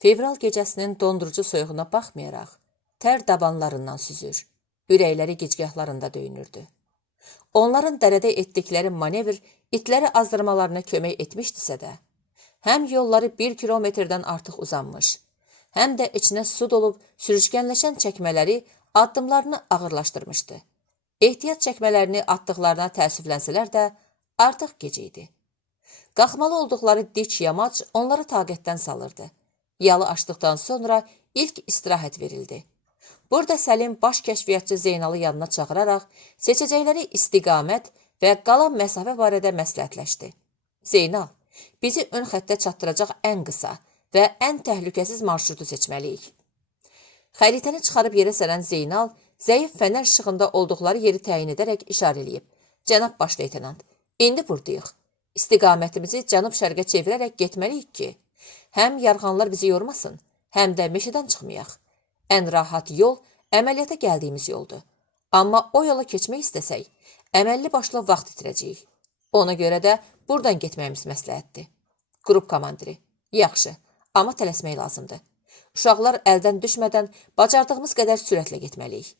Fevral gecəsinin dondurucu soyuğuna baxmayaraq, tər dabanlarından süzür, ürəkləri gicgahlarında döyünürdü. Onların dərədə etdikləri manevr itləri azdırmalarına kömək etmişdisə də, həm yolları 1 kilometrdən artıq uzanmış, həm də içinə su dolub sürüşkənləşən çəkmələri addımlarını ağırlaşdırmışdı. Ehtiyat çəkmələrini atdıqlarına təəssüflənsələr də artıq gec idi. Qalxmalı olduqları dik yamac onları taqətdən salırdı. Yalı açdıqdan sonra ilk istirahət verildi. Burada Səlim baş kəşfiyyatçı Zeynalı yanına çağıraraq seçəcəkləri istiqamət və qalan məsafə barədə məsləhətləşdi. Zeynal, bizi ön xəttə çatdıracaq ən qısa və ən təhlükəsiz marşrutu seçməliyik. Xəritəni çıxarıb yerə sərən Zeynal, zəif fənər işığında olduqları yeri təyin edərək işarə eləyib. Cənab baş leytenant, indi buradayıq. İstiqamətimizi cənub-şərqə çevirərək getməliyik ki, həm yarğanlar bizi yormasın, həm də meşədən çıxmayaq. Ən rahat yol əməliyyata gəldiyimiz yoldur. Amma o yola keçmək istəsək, əməlli başlı vaxt itirəcəyik. Ona görə də buradan getməyimiz məsləhətdir. Qrup komandiri, yaxşı, amma tələsmək lazımdır. Uşaqlar əldən düşmədən bacardığımız qədər sürətlə getməliyik.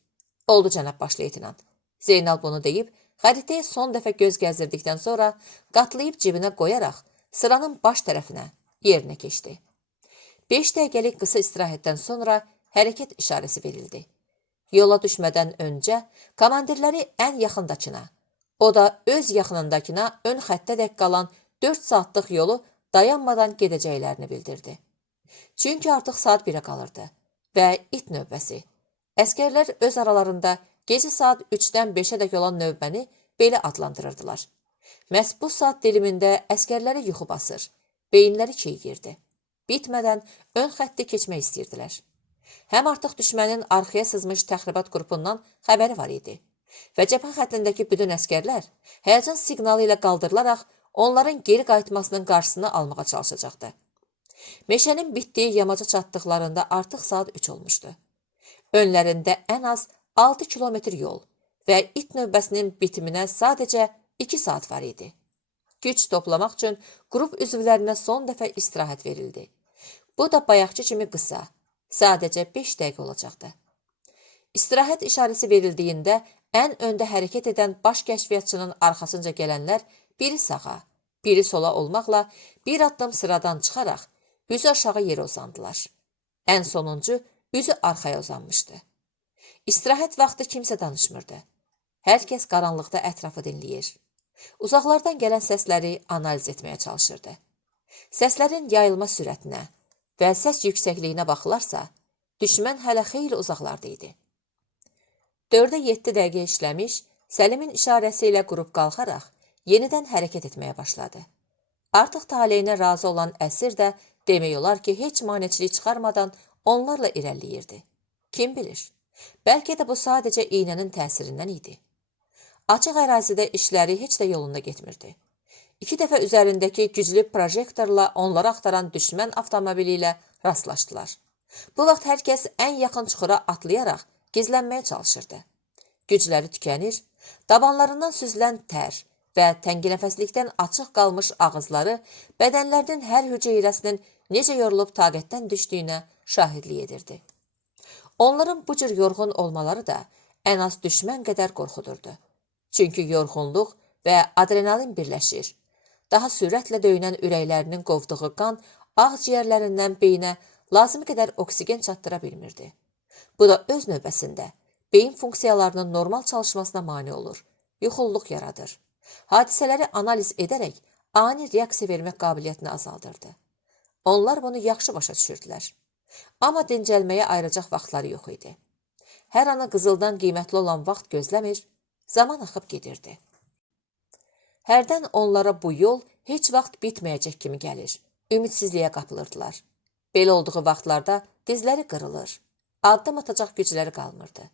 Oldu cənab baş leytenant. Zeynal bunu deyib, xəritəyə son dəfə göz gəzdirdikdən sonra qatlayıb cibinə qoyaraq sıranın baş tərəfinə yerinə keçdi. 5 dəqiqəlik qısa istirahətdən sonra hərəkət işarəsi verildi. Yola düşmədən öncə komandirləri ən yaxındakına, o da öz yaxınındakına ön xəttədək qalan 4 saatlıq yolu dayanmadan gedəcəklərini bildirdi. Çünki artıq saat 1-ə qalırdı və it növbəsi. Əskərlər öz aralarında gecə saat 3-dən 5-ədək olan növbəni belə adlandırırdılar. Məhz bu saat dilimində əskərləri yuxu basır, beyinləri çeygirdi. Bitmədən ön xətti keçmək istəyirdilər. Həm artıq düşmənin arxaya sızmış təxribat qrupundan xəbəri var idi və cəbhə xəttindəki bütün əskərlər həyəcan siqnalı ilə qaldırılaraq onların geri qayıtmasının qarşısını almağa çalışacaqdı. Meşənin bitdiyi yamaca çatdıqlarında artıq saat 3 olmuşdu. Önlərində ən az 6 kilometr yol və it növbəsinin bitiminə sadəcə 2 saat var idi. Güc toplamaq üçün qrup üzvlərinə son dəfə istirahət verildi. Bu da bayaqçı kimi qısa, sadəcə 5 dəqiqə olacaqdı. İstirahət işarəsi verildiyində ən öndə hərəkət edən baş kəşfiyyatçının arxasınca gələnlər biri sağa, biri sola olmaqla bir addım sıradan çıxaraq üzü aşağı yerə uzandılar. Ən sonuncu üzü arxaya uzanmışdı. İstirahət vaxtı kimsə danışmırdı. Hər kəs qaranlıqda ətrafı dinləyir. Uzaqlardan gələn səsləri analiz etməyə çalışırdı. Səslərin yayılma sürətinə və səs yüksəkliyinə baxılarsa, düşmən hələ xeyli uzaqlarda idi. 4-ə 7 dəqiqə işləmiş, Səlimin işarəsi ilə qrup qalxaraq yenidən hərəkət etməyə başladı. Artıq taleyinə razı olan əsir də demək olar ki, heç maneçilik çıxarmadan onlarla irəliləyirdi. Kim bilir, bəlkə də bu sadəcə iynənin təsirindən idi. Açıq ərazidə işləri heç də yolunda getmirdi. 2 dəfə üzərindəki güclü projektorla onları axtaran düşmən avtomobili ilə rastlaşdılar. Bu vaxt hər kəs ən yaxın çuxura atlayaraq gizlənməyə çalışırdı. Gücləri tükənir, dabanlarından süzülən tər və tənginəfəslikdən açıq qalmış ağızları bədənlərinin hər hüceyrəsinin necə yorulub taqətdən düşdüyünə şahidlik edirdi. Onların bu cür yorğun olmaları da ən az düşmən qədər qorxudurdu. Çünki yorğunluq və adrenalin birləşir. Daha sürətlə döyünən ürəklərinin qovduğu qan ağciyərlərindən beyinə lazım qədər oksigen çatdıra bilmirdi. Bu da öz növbəsində beyin funksiyalarının normal çalışmasına mane olur, yuxulluq yaradır. Hadisələri analiz edərək ani reaksiya vermək qabiliyyətini azaldırdı. Onlar bunu yaxşı başa düşürdülər. Amma dincəlməyə ayıracaq vaxtları yox idi. Hər ana qızıldan qiymətli olan vaxt gözləmir, zaman axıb gedirdi. Hərdən onlara bu yol heç vaxt bitməyəcək kimi gəlir, ümidsizliyə qapılırdılar. Belə olduğu vaxtlarda dizləri qırılır, addım atacaq gücləri qalmırdı.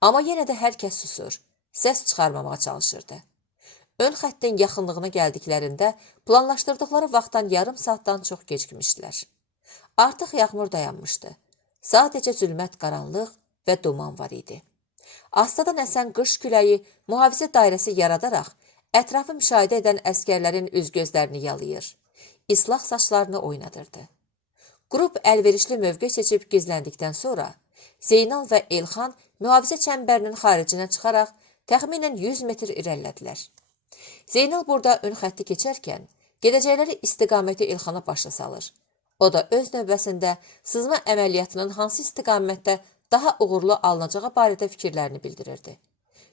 Amma yenə də hər kəs susur, səs çıxarmamağa çalışırdı. Ön xəttin yaxınlığına gəldiklərində planlaşdırdıqları vaxtdan yarım saatdan çox gecikmişdilər. Artıq yağmur dayanmışdı. Sadəcə zülmət qaranlıq və duman var idi. Astadan əsən qış küləyi mühafizə dairəsi yaradaraq ətrafı müşahidə edən əskərlərin üz-gözlərini yalayır, islah saçlarını oynadırdı. Qrup əlverişli mövqe seçib gizləndikdən sonra Zeynal və Elxan mühafizə çəmbərinin xaricinə çıxaraq təxminən 100 metr irəlilədilər. Zeynal burada ön xətti keçərkən gedəcəkləri istiqaməti Elxana başa salır. O da öz növbəsində sızma əməliyyatının hansı istiqamətdə daha uğurlu alınacağı barədə fikirlərini bildirirdi.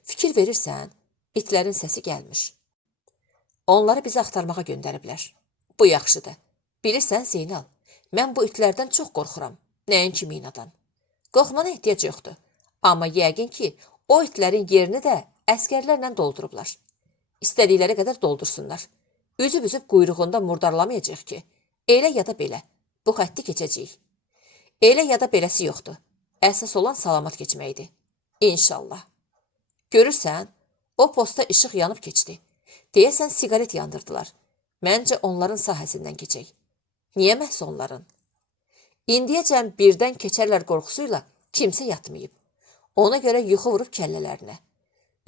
Fikir verirsən, itlərin səsi gəlmiş. Onları bizi axtarmağa göndəriblər. Bu yaxşıdır. Bilirsən Zeynal, mən bu itlərdən çox qorxuram. Nəinki minadan. Qorxmana ehtiyac yoxdur. Amma yəqin ki, o itlərin yerini də əskərlərlə doldurublar. İstədikləri qədər doldursunlar. Üzüb quyruğunda murdarlamayacaq ki, elə ya da belə, bu xətti keçəcəyik. Elə ya da beləsi yoxdur. Əsas olan salamat keçməkdir. İnşallah. Görürsən, o posta işıq yanıb keçdi. Deyəsən siqaret yandırdılar. Məncə onların sahəsindən keçək. Niyə məhz onların? İndiyəcən birdən keçərlər qorxusuyla kimsə yatmayıb. Ona görə yuxu vurub kəllələrinə.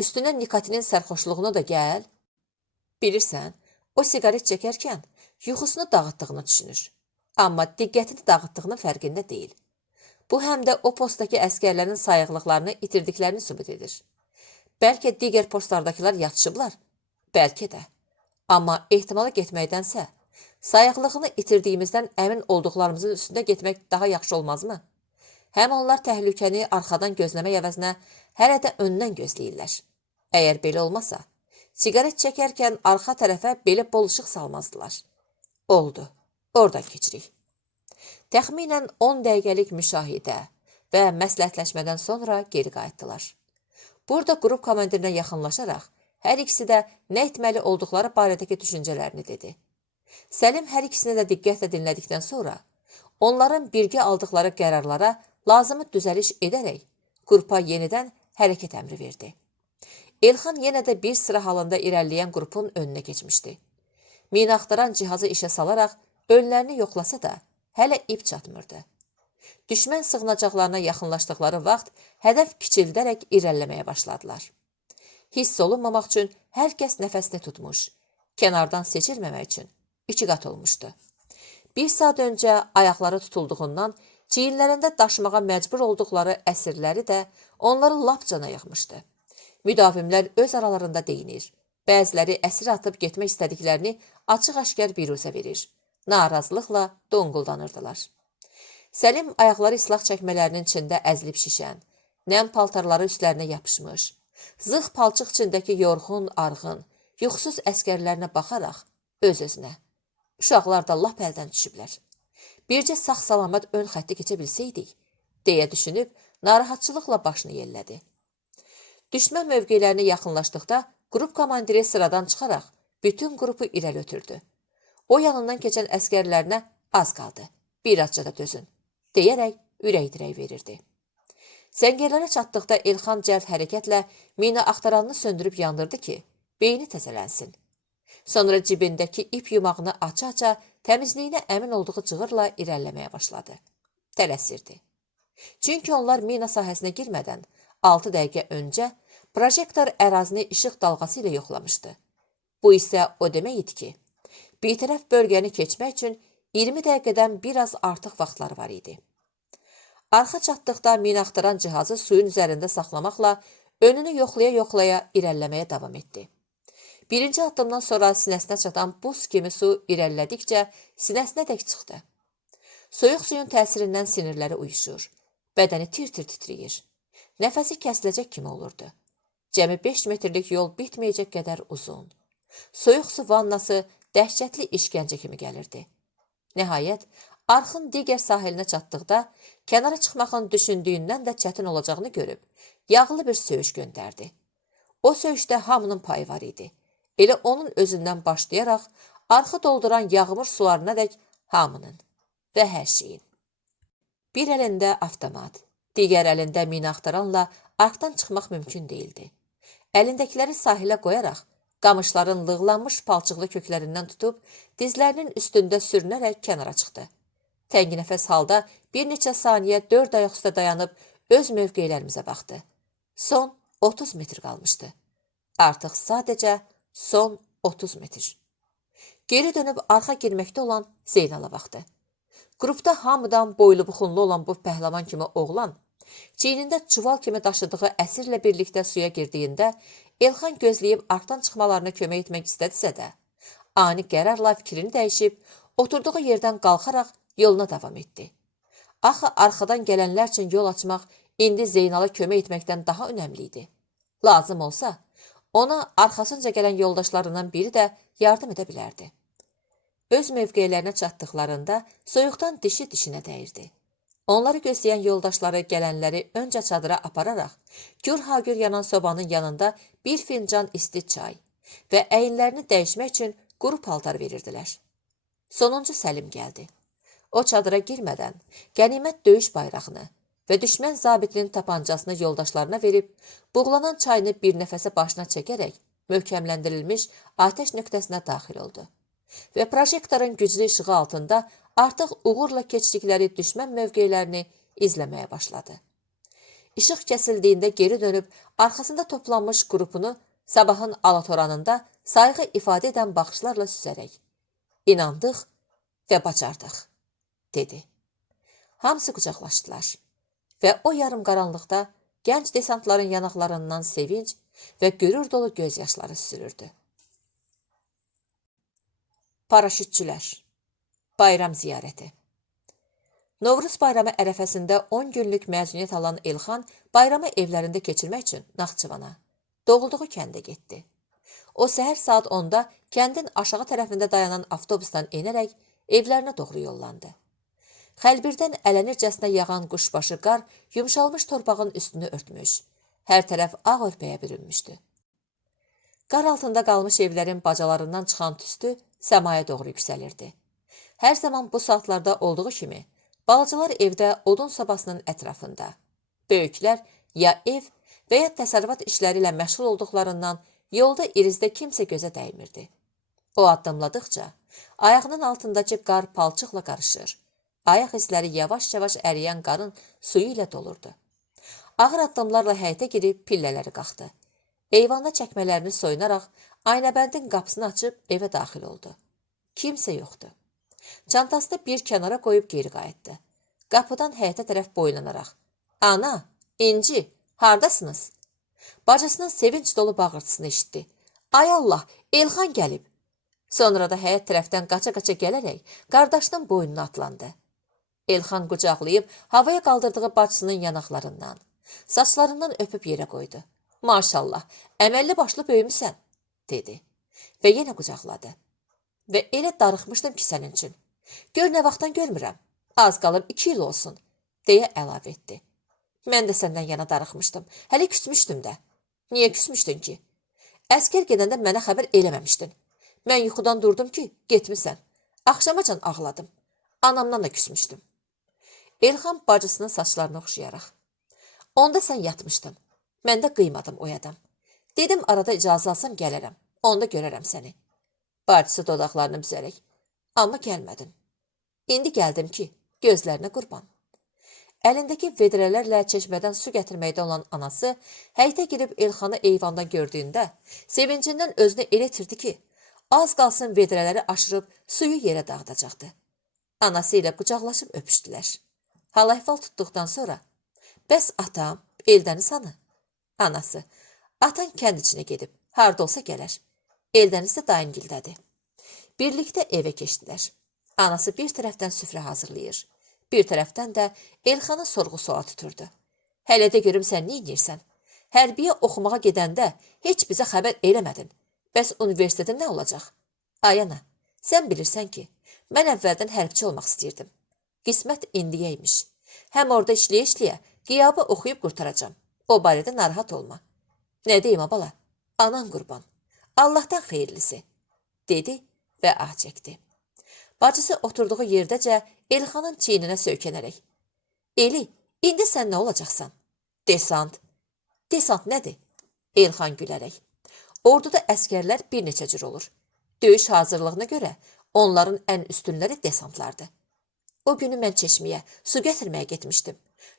Üstünə nikotinin sərxoşluğuna da gəl. Bilirsən, o siqaret çəkərkən yuxusunu dağıtdığını düşünür. Amma diqqətini dağıtdığının fərqində deyil. Bu həm də o postdakı əskərlərin sayıqlıqlarını itirdiklərini sübut edir. Bəlkə digər postlardakılar yatışıblar, bəlkə də. Amma ehtimala getməkdənsə, sayıqlığını itirdiyimizdən əmin olduqlarımızın üstündə getmək daha yaxşı olmazmı? Həm onlar təhlükəni arxadan gözləmək əvəzinə hələ də öndən gözləyirlər. Əgər belə olmasa, siqaret çəkərkən arxa tərəfə belə bol işıq salmazdılar. Oldu, oradan keçirik. Təxminən 10 dəqiqəlik müşahidə və məsləhətləşmədən sonra geri qayıtdılar. Burada qrup komandirinə yaxınlaşaraq, hər ikisi də nə etməli olduqları barədəki düşüncələrini dedi. Səlim hər ikisini də diqqətlə dinlədikdən sonra, onların birgə aldıqları qərarlara lazımı düzəliş edərək, qrupa yenidən hərəkət əmri verdi. Elxan yenə də bir sıra halında irəliləyən qrupun önünə keçmişdi. Mina axtaran cihazı işə salaraq önlərini yoxlasa da, hələ ip çatmırdı. Düşmən sığınacaqlarına yaxınlaşdıqları vaxt hədəf kiçildərək irəliləməyə başladılar. Hiss olunmamaq üçün hər kəs nəfəsini tutmuş, kənardan seçilməmək üçün 2 qat olmuşdu. Bir saat öncə ayaqları tutulduğundan çiyinlərində daşımağa məcbur olduqları əsirləri də onları lap cana yığmışdı. Müdavimlər öz aralarında deyinir, bəziləri əsir atıb getmək istədiklərini açıq-aşkar biruzə verir, narazılıqla donquldanırdılar. Səlim ayaqları islah çəkmələrinin içində əzilib şişən, nəm paltarları üstlərinə yapışmış, zığ palçıq içindəki yorğun, arğın, yuxusuz əskərlərinə baxaraq öz-özünə. Uşaqlar da lap əldən düşüblər. Bircə sağ-salamat ön xətti keçə bilsəydik, deyə düşünüb, narahatçılıqla başını yellədi. Düşmən mövqelərinə yaxınlaşdıqda, qrup komandiri sıradan çıxaraq, bütün qrupu irəli ötürdü. O yanından keçən əskərlərinə az qaldı, birazca da dözün, deyərək ürək-dirək verirdi. Səngərlərə çatdıqda Elxan cəld hərəkətlə mina axtaranını söndürüb yandırdı ki, beyni təzələnsin. Sonra cibindəki ip yumağını aça-aça təmizliyinə əmin olduğu cığırla irəliləməyə başladı. Tələsirdi. Çünki onlar mina sahəsinə girmədən 6 dəqiqə öncə projektor ərazini işıq dalğası ilə yoxlamışdı. Bu isə o demək idi ki, bir tərəf bölgəni keçmək üçün 20 dəqiqədən biraz artıq vaxtları var idi. Arxa çatdıqda mina axtaran cihazı suyun üzərində saxlamaqla önünü yoxlaya-yoxlaya irəliləməyə davam etdi. Birinci addımdan sonra sinəsinə çatan buz kimi su irəlilədikcə sinəsinə dək çıxdı. Soyuq suyun təsirindən sinirləri uyuşur, bədəni tir-tir titrəyir. Nəfəsi kəsiləcək kimi olurdu. Cəmi 5 metrlik yol bitməyəcək qədər uzun. Soyuq su vannası dəhşətli işgəncə kimi gəlirdi. Nəhayət, arxın digər sahilinə çatdıqda, kənara çıxmağın düşündüyündən də çətin olacağını görüb, yağlı bir söyüş göndərdi. O söyüşdə hamının payı var idi. Elə onun özündən başlayaraq, arxı dolduran yağmur sularına dək hamının və hər şeyin. Bir əlində avtomat, digər əlində mina axtaranla arxdan çıxmaq mümkün deyildi. Əlindəkiləri sahilə qoyaraq, qamışların lığlanmış palçıqlı köklərindən tutub, dizlərinin üstündə sürünərək kənara çıxdı. Tənginəfəs halda bir neçə saniyə 4 ayaq üstə dayanıb öz mövqelərimizə baxdı. Son 30 metr qalmışdı. Artıq sadəcə son 30 metr. Geri dönüb arxa girməkdə olan Zeynala baxdı. Qrupda hamıdan boylu buxunlu olan bu pəhləvan kimi oğlan, çiynində çuval kimi daşıdığı əsirlə birlikdə suya girdiyində, Elxan gözləyib arxdan çıxmalarına kömək etmək istədisə də, ani qərarla fikrini dəyişib, oturduğu yerdən qalxaraq yoluna davam etdi. Axı arxadan gələnlər üçün yol açmaq indi Zeynala kömək etməkdən daha önəmli idi. Lazım olsa, ona arxasınca gələn yoldaşlarından biri də yardım edə bilərdi. Öz mövqelərinə çatdıqlarında soyuqdan dişi dişinə dəyirdi. Onları gözləyən yoldaşları gələnləri öncə çadıra apararaq, gür-hagür yanan sobanın yanında bir fincan isti çay və əyinlərini dəyişmək üçün quru paltar verirdilər. Sonuncu Səlim gəldi. O çadıra girmədən qənimət döyüş bayrağını və düşmən zabitinin tapancasını yoldaşlarına verib, buğlanan çayını bir nəfəsə başına çəkərək möhkəmləndirilmiş atəş nöqtəsinə daxil oldu və projektorun güclü işığı altında artıq uğurla keçdikləri düşmən mövqelərini izləməyə başladı. İşıq kəsildiyində geri dönüb arxasında toplanmış qrupunu sabahın alatoranında sayğı ifadə edən baxışlarla süzərək "İnandıq və bacardıq", dedi. Hamısı qucaqlaşdılar və o yarım qaranlıqda gənc desantların yanaqlarından sevinç və qürur dolu göz yaşları süzülürdü. Paraşütçülər Bayram ziyarəti Novruz bayramı ərəfəsində 10 günlük məzuniyyət alan Elxan bayramı evlərində keçirmək üçün Naxçıvana, doğulduğu kəndə getdi. O səhər saat 10-da kəndin aşağı tərəfində dayanan avtobusdan enərək evlərinə doğru yollandı. Xəlbirdən ələnircəsinə yağan quşbaşı qar yumşalmış torpağın üstünü örtmüş, hər tərəf ağ örpəyə bürünmüşdü. Qar altında qalmış evlərin bacalarından çıxan tüstü səmaya doğru yüksəlirdi. Hər zaman bu saatlarda olduğu kimi, balacalar evdə odun sobasının ətrafında, böyüklər ya ev və ya təsərrüfat işləri ilə məşğul olduqlarından yolda irizdə kimsə gözə dəymirdi. O addımladıqca, ayağının altındakı qar palçıqla qarışır, ayaq izləri yavaş-yavaş əriyən qarın suyu ilə dolurdu. Ağır addımlarla həyətə girib pillələri qalxdı. Eyvanda çəkmələrini soyunaraq, aynəbəndin qapısını açıb evə daxil oldu. Kimsə yoxdu. Çantasını bir kənara qoyub geri qayıtdı. Qapıdan həyətə tərəf boylanaraq, "Ana, İnci, hardasınız?" Bacısının sevinç dolu bağırtısını eşitdi. "Ay Allah, Elxan gəlib." Sonra da həyət tərəfdən qaça-qaça gələrək qardaşının boynuna atlandı. Elxan qucaqlayıb havaya qaldırdığı bacısının yanaqlarından, saçlarından öpüb yerə qoydu. "Maşallah, əməlli başlı böyümüsən", dedi və yenə qucaqladı. "Və elə darıxmışdım ki sənin üçün. Gör nə vaxtdan görmürəm, az qalır 2 il olsun", deyə əlavə etdi. "Mən də səndən yana darıxmışdım, hələ küsmüşdüm də." "Niyə küsmüşdün ki? Əskər gedəndə mənə xəbər eləməmişdin. Mən yuxudan durdum ki, getmisən. Axşamacan ağladım. Anamdan da küsmüşdüm." Elxan bacısının saçlarını oxşayaraq, "Onda sən yatmışdın. Mən də qıymadım oyadam. Dedim arada icazə alsam gələrəm. Onda görərəm səni." Bacısı dodaqlarını büzərək, "Amma gəlmədin. İndi gəldim ki, gözlərinə qurban." Əlindəki vedrələrlə çeşmədən su gətirməkdə olan anası həyətə girib Elxanı eyvanda gördüyündə sevincindən özünü elə itirdi ki, az qalsın vedrələri aşırıb suyu yerə dağıdacaqdı. Anası ilə qucaqlaşıb öpüşdülər. Hal-əhval tutduqdan sonra, "Bəs atam, Eldəniz hanı?" Anası, "Atan kənd içinə gedib, harda olsa gələr. Eldəniz də dayıngildədir." Birlikdə evə keçdilər. Anası bir tərəfdən süfrə hazırlayır, bir tərəfdən də Elxanı sorğu-suala tuturdu. "Hələ də görüm sən nə edirsən? Hərbiyə oxumağa gedəndə heç bizə xəbər eləmədin. Bəs universitetə nə olacaq?" "Ay ana, sən bilirsən ki, mən əvvəldən hərbçi olmaq istəyirdim. Qismət indiyə imiş. Həm orada işləyə-işləyə qiyabı oxuyub qurtaracam. O barədə narahat olma." "Nə deyim bala? Anan qurban. Allahdan xeyirlisi", dedi və ah çəkdi. Bacısı oturduğu yerdəcə Elxanın çiyninə söykənərək, "Eli, indi sən nə olacaqsan?" "Desant." "Desant nədir?" Elxan gülərək, "Orduda əskərlər bir neçə cür olur. Döyüş hazırlığına görə onların ən üstünləri desantlardır. O günü mən çeşməyə, su gətirməyə getmişdim.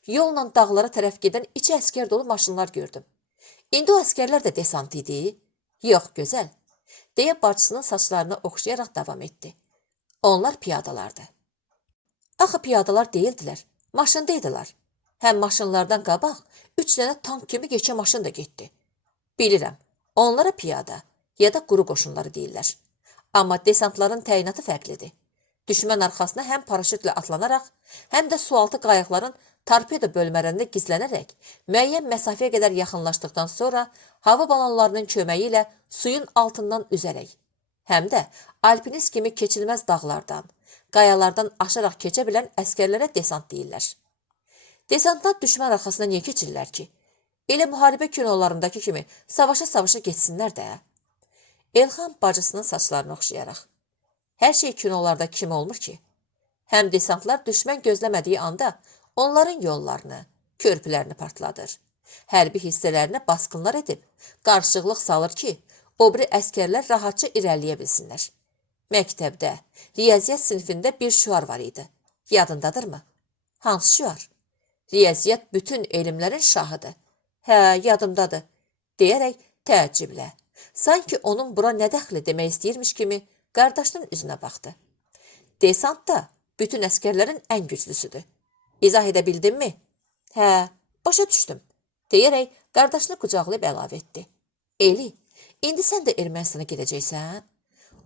Yolla dağlara tərəf gedən 2 əskər dolu maşınlar gördüm. İndi o əskərlər də desant idi?" "Yox, gözəl", deyə bacısının saçlarını oxşayaraq davam etdi. "Onlar piyadalardı." Axı piyadalar deyildilər, maşındaydılar. Həm maşınlardan qabaq 3 dənə tank kimi geçə maşın da getdi. Bilirəm, onlara piyada ya da quru qoşunları deyirlər. Amma desantların təyinatı fərqlidir. Düşmən arxasına həm paraşütlə atlanaraq, həm də sualtı qayıqların torpedo bölmələrində gizlənərək, müəyyən məsafəyə qədər yaxınlaşdıqdan sonra hava balonlarının köməyi ilə suyun altından üzərək, həm də alpinist kimi keçilməz dağlardan, qayalardan aşaraq keçə bilən əskərlərə desant deyirlər. Desantlar düşmən arxasına niyə keçirlər ki? Elə müharibə kinolarındakı kimi savaşa geçsinlər də. Elxan bacısının saçlarını oxşayaraq. Hər şey kinolarda kimi olmur ki? Həm desantlar düşmən gözləmədiyi anda onların yollarını, körpülərini partladır. Hərbi hissələrinə baskınlar edib, qarşılıq salır ki, o biri əskərlər rahatça irəliyə bilsinlər. Məktəbdə, riyaziyyat sinifində bir şüar var idi. Yadındadırmı? Hansı şüar? Riyaziyyat bütün elmlərin şahıdır. Hə, yadımdadır, deyərək təəccüblə. Sanki onun bura nə dəxli demək istəyirmiş kimi qardaşının üzünə baxdı. Desant da bütün əskərlərin ən güclüsüdür. İzah edə bildinmi? Hə, başa düşdüm, deyərək qardaşını qucaqlayıb əlavə etdi. Eli, indi sən də Ermənistana gedəcəksən?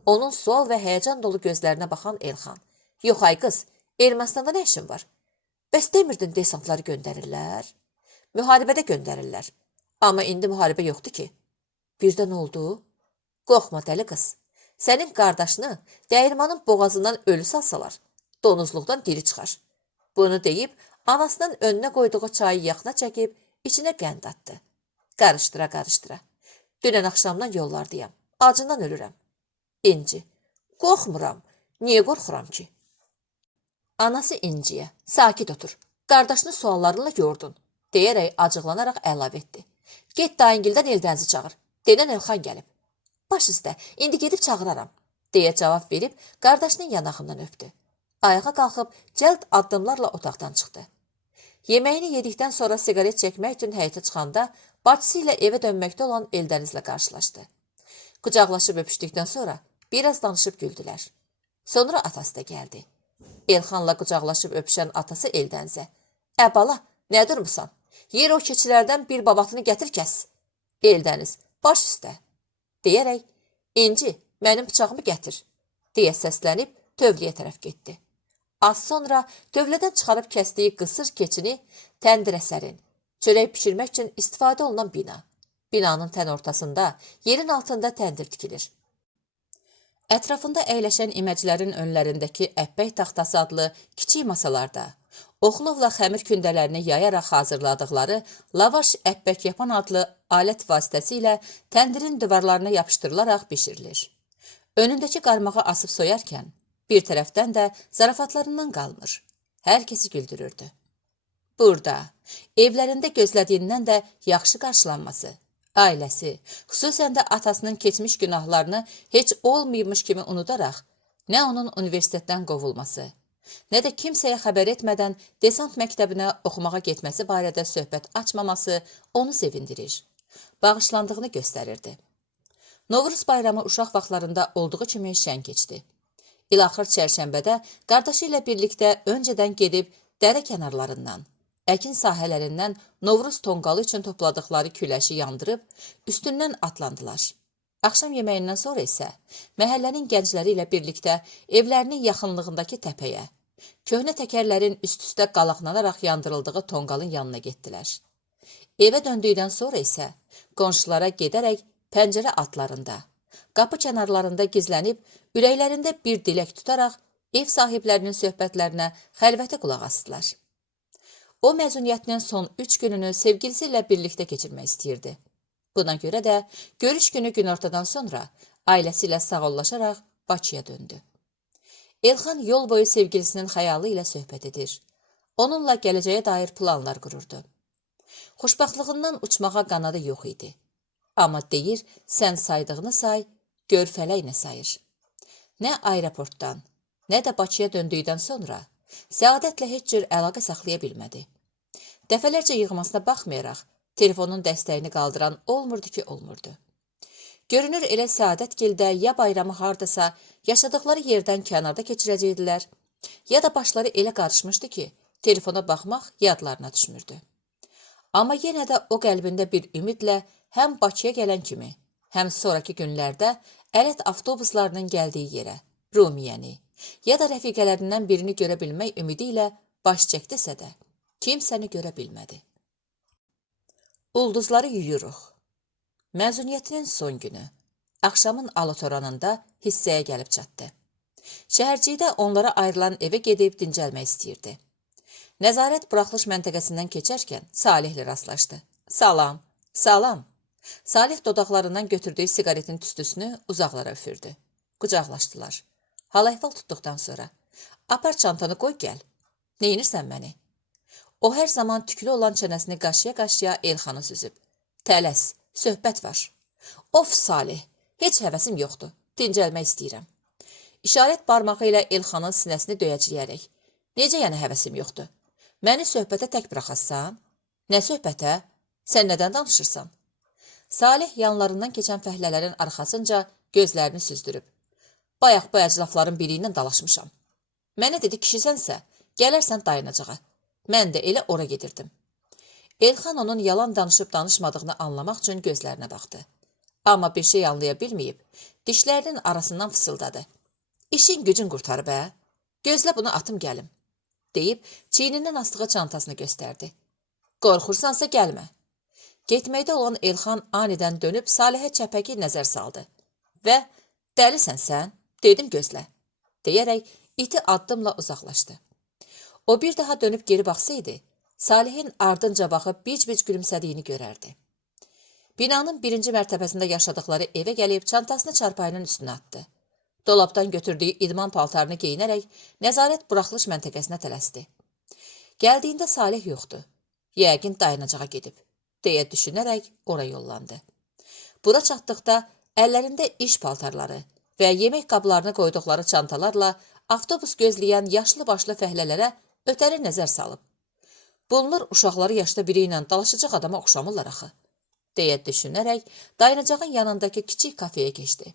Onun sual və həyəcan dolu gözlərinə baxan Elxan. Yox ay qız, Ermənistanda nə işin var? Bəs demirdin desantları göndərirlər? Müharibədə göndərirlər. Amma indi müharibə yoxdur ki. Birdən oldu? Qorxma dəli qız. Sənin qardaşını dəyirmanın boğazından ölü salsalar, donuzluqdan diri çıxar. Bunu deyib, anasının önünə qoyduğu çayı yaxına çəkib, içinə qənd atdı. Qarışdıra. Dünən axşamdan yollardayam. Acından ölürəm. İnci. Qorxmuram. Niyə qorxuram ki? Anası İnciyə. Sakit otur. Qardaşını suallarınla yordun. Deyərək acıqlanaraq əlavə etdi. Get dayıngildən Eldənizi çağır. Denən Elxan gəlib. Baş üstə, indi gedib çağıraram, deyə cavab verib, qardaşının yanağından öpdü. Ayağa qalxıb, cəld addımlarla otaqdan çıxdı. Yeməyini yedikdən sonra siqaret çəkmək üçün həyətə çıxanda, bacısı ilə evə dönməkdə olan Eldənizlə qarşılaşdı. Qucaqlaşıb öpüşdükdən sonra biraz danışıb güldülər. Sonra atası da gəldi. Elxanla qucaqlaşıb öpüşən atası Eldənizə. Bala, nə durmusan? Yer o keçilərdən bir babatını gətir kəs. Eldəniz, baş üstə, deyərək, İnci, mənim bıçağımı gətir, deyə səslənib tövləyə tərəf getdi. Az sonra tövlədən çıxarıb kəsdiyi qısır keçini təndirə sərin, çörək pişirmək üçün istifadə olunan bina. Binanın tən ortasında, yerin altında təndir tikilir. Ətrafında əyləşən iməclərin önlərindəki əppək taxtası adlı kiçik masalarda, oxlovla xəmir kündələrini yayaraq hazırladıqları lavaş əppək yapan adlı alət vasitəsilə təndirin divarlarına yapışdırılaraq bişirilir. Önündəki qarmağı asıb soyarkən, bir tərəfdən də zarafatlarından qalmır. Hər kəsi güldürürdü. Burada, evlərində gözlədiyindən də yaxşı qarşılanması, ailəsi, xüsusən də atasının keçmiş günahlarını heç olmaymış kimi unudaraq, nə onun universitetdən qovulması, nə də kimsəyə xəbər etmədən desant məktəbinə oxumağa getməsi barədə söhbət açmaması onu sevindirir, bağışlandığını göstərirdi. Novruz bayramı uşaq vaxtlarında olduğu kimi şən keçdi. İlaxır çərşənbədə qardaşı ilə birlikdə öncədən gedib dərə kənarlarından, əkin sahələrindən Novruz tonqalı üçün topladıqları küləşi yandırıb, üstündən atlandılar. Axşam yeməyindən sonra isə məhəllənin gəncləri ilə birlikdə evlərinin yaxınlığındakı təpəyə, köhnə təkərlərin üst-üstə qalaqlanaraq yandırıldığı tonqalın yanına getdilər. Evə döndükdən sonra isə qonşulara gedərək pəncərə atlarında, qapı kənarlarında gizlənib, ürəklərində bir dilək tutaraq ev sahiblərinin söhbətlərinə xəlvəti qulaq asdılar. O, məzuniyyətinin son 3 gününü sevgilisi ilə birlikdə keçirmək istəyirdi. Buna görə də görüş günü günortadan sonra ailəsi ilə sağollaşaraq Bakıya döndü. Elxan yol boyu sevgilisinin xəyalı ilə söhbət edir. Onunla gələcəyə dair planlar qururdu. Xoşbaxtlığından uçmağa qanadı yox idi. Amma deyir, sən saydığını say, gör fələk nə sayır. Nə aeroportdan, nə də Bakıya döndükdən sonra Səadətlə heç cür əlaqə saxlaya bilmədi. Dəfələrcə yığmasına baxmayaraq, telefonun dəstəyini qaldıran olmurdu ki, olmurdu. Görünür, elə Səadətgildə ya bayramı hardasa yaşadıkları yerdən kənarda keçirəcəkdilər, Ya da başları elə qarışmışdı ki, telefona baxmaq yadlarına düşmürdü. Amma yenə də o qəlbində bir ümidlə həm Bakıya gələn kimi, həm sonraki günlərdə ələt avtobuslarının gəldiyi yerə, Rumiyəni, ya da rəfiqələrindən birini görə bilmək ümidi ilə baş çəkdisə də, kimsəni görə bilmədi. Ulduzları yuyuruq. Məzuniyyətinin son günü, axşamın alatoranında hissəyə gəlib çatdı. Şəhərcidə onlara ayrılan evə gedib dincəlmək istəyirdi. Nəzarət buraxılış məntəqəsindən keçərkən Salihlə rastlaşdı. Salam, salam. Salih dodaqlarından götürdüyü siqaretin tüstüsünü uzaqlara üfürdü. Qucaqlaşdılar. Hal-əhval tutduqdan sonra, apar çantanı qoy gəl. Neyinirsən məni? O hər zaman tüklü olan çənəsini qaşıya-qaşıya Elxanı süzüb. Tələs, söhbət var. Of Salih, heç həvəsim yoxdur, dincəlmək istəyirəm. İşarət barmağı ilə Elxanın sinəsini döyəcləyərək. Necə yəni həvəsim yoxdur? Məni söhbətə tək buraxassan? Nə söhbətə? Sən nədən danışırsan? Salih yanlarından keçən fəhlələrin arxasınca gözlərini süzdürüb. Bayaq bu əclafların biri ilə dalaşmışam. Mənə dedi kişisənsə, gələrsən dayanacağa. Mən də elə ora gedirdim. Elxan onun yalan danışıb-danışmadığını anlamaq üçün gözlərinə baxdı. Amma bir şey anlaya bilməyib, dişlərinin arasından fısıldadı. İşin gücün qurtarıb, hə? Gözlə bunu atım gəlim. Deyib, çiynindən astığı çantasını göstərdi. Qorxursansa gəlmə. Getməkdə olan Elxan anidən dönüb Salihə çəpəki nəzər saldı. Və, dəlisən sən, dedim gözlə, deyərək iti addımla uzaqlaşdı. O bir daha dönüb geri baxsaydı, Salihin ardınca baxıb bic-bic gülümsədiyini görərdi. Binanın 1-ci mərtəbəsində yaşadıkları evə gəlib çantasını çarpayının üstünə atdı. Dolabdan götürdüyü idman paltarını geyinərək nəzarət buraxılış məntəqəsinə tələsdi. Gəldiyində Salih yoxdur. Yəqin dayanacağa gedib, deyə düşünərək ora yollandı. Bura çatdıqda əllərində iş paltarları və yemək qablarını qoyduqları çantalarla avtobus gözləyən yaşlı başlı fəhlələrə ötəri nəzər salıb. Bunlar uşaqları yaşda biri ilə dalaşacaq adama oxşamırlar axı, deyə düşünərək dayanacağın yanındakı kiçik kafeyə keçdi.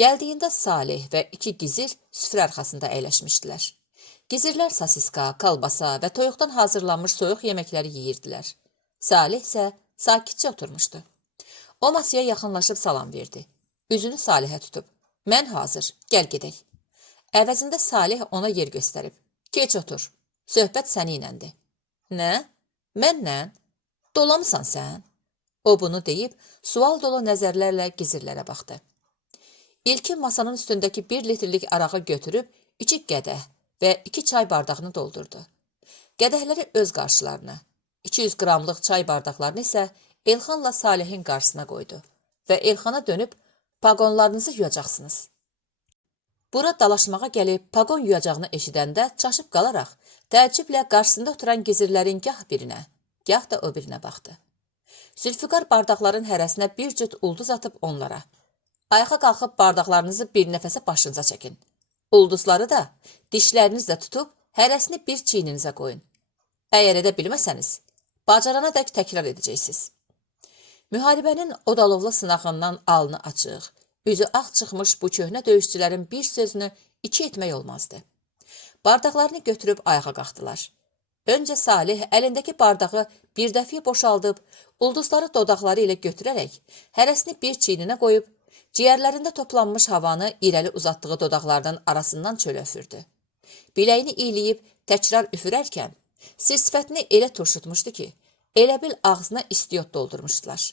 Gəldiyində Salih və 2 gizir süfrə arxasında əyləşmişdilər. Gizirlər sasiska, kalbasa və toyuqdan hazırlanmış soyuq yeməkləri yeyirdilər. Salih isə sakitcə oturmuşdu. O masaya yaxınlaşıb salam verdi. Üzünü Salihə tutub, mən hazır, gəl gedək. Əvəzində Salih ona yer göstərib, keç otur, söhbət səninlədir. Nə? Mənlə? Dolamısan sən? O bunu deyib, sual dolu nəzərlərlə gizirlərə baxdı. İlkin masanın üstündəki 1 litrlik arağı götürüb 2 qədəh və 2 çay bardağını doldurdu. Qədəhləri öz qarşılarına, 200 qramlıq çay bardaqlarını isə Elxanla Salihin qarşısına qoydu və Elxana dönüb, paqonlarınızı yuyacaqsınız. Bura dalaşmağa gəlib paqon yuyacağını eşidəndə çaşıb qalaraq, təəccüblə qarşısında oturan gizirlərin gah birinə, gah da o birinə baxdı. Zülfüqar bardaqların hərəsinə bir cüt ulduz atıb onlara. Ayağa qalxıb bardaqlarınızı bir nəfəsə başınıza çəkin. Ulduzları da dişlərinizlə tutub hərəsini bir çiyninizə qoyun. Əgər edə bilməsəniz, bacarana dək təkrar edəcəksiniz. Müharibənin odalovlu sınağından alnı açıq, üzü ağ çıxmış bu köhnə döyüşçülərin bir sözünü 2 etmək olmazdı. Bardaqlarını götürüb ayağa qalxdılar. Öncə Salih əlindəki bardağı bir dəfə boşaldıb, ulduzları dodaqları ilə götürərək, hərəsini bir çiyninə qoyub, ciyərlərində toplanmış havanı irəli uzatdığı dodaqlardan arasından çölə üfürdü. Biləyini iyiləyib təkrar üfürərkən, sir-sifətini elə turşutmuşdu ki, elə bil ağzına istiyot doldurmuşdular.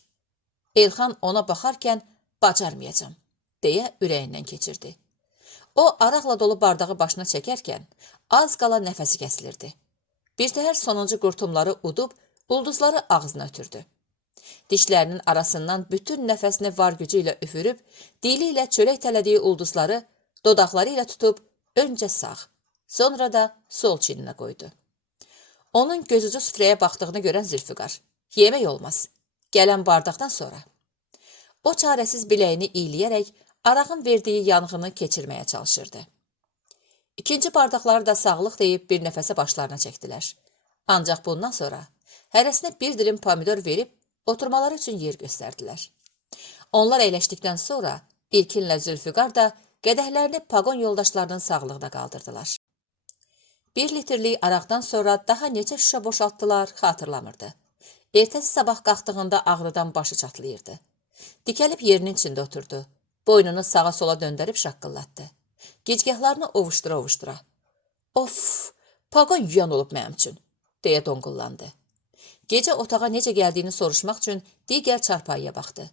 Elxan ona baxarkən, bacarmayacam, deyə ürəyindən keçirdi. O, araqla dolu bardağı başına çəkərkən, az qala nəfəsi kəsilirdi. Birtəhər sonuncu qurtumları udub, ulduzları ağzına ötürdü. Dişlərinin arasından bütün nəfəsini var gücü ilə üfürüb, dili ilə çölək tələdiyi ulduzları dodaqları ilə tutub, öncə sağ, sonra da sol çininə qoydu. Onun gözücü süfrəyə baxdığını görən Zülfüqar, yemək olmaz, gələn bardaqdan sonra. O çarəsiz biləyini iyiləyərək, arağın verdiyi yanğını keçirməyə çalışırdı. İkinci bardaqları da sağlıq deyib bir nəfəsə başlarına çəkdilər. Ancaq bundan sonra hərəsinə bir dilim pomidor verib, oturmaları üçün yer göstərdilər. Onlar əyləşdikdən sonra İlkinlə Zülfüqar da qədəhlərini paqon yoldaşlarının sağlığına qaldırdılar. 1 litrlik araqdan sonra daha neçə şüşə boşaltdılar, xatırlamırdı. Ertəsi sabah qalxdığında ağrıdan başı çatlayırdı. Dikəlib yerinin içində oturdu. Boynunu sağa sola döndərib şaqqıllatdı. Gicgahlarını ovuşdura-ovuşdura. Of, paqon yüyan olub mənim üçün, deyə donqullandı. Gecə otağa necə gəldiyini soruşmaq üçün digər çarpayıya baxdı.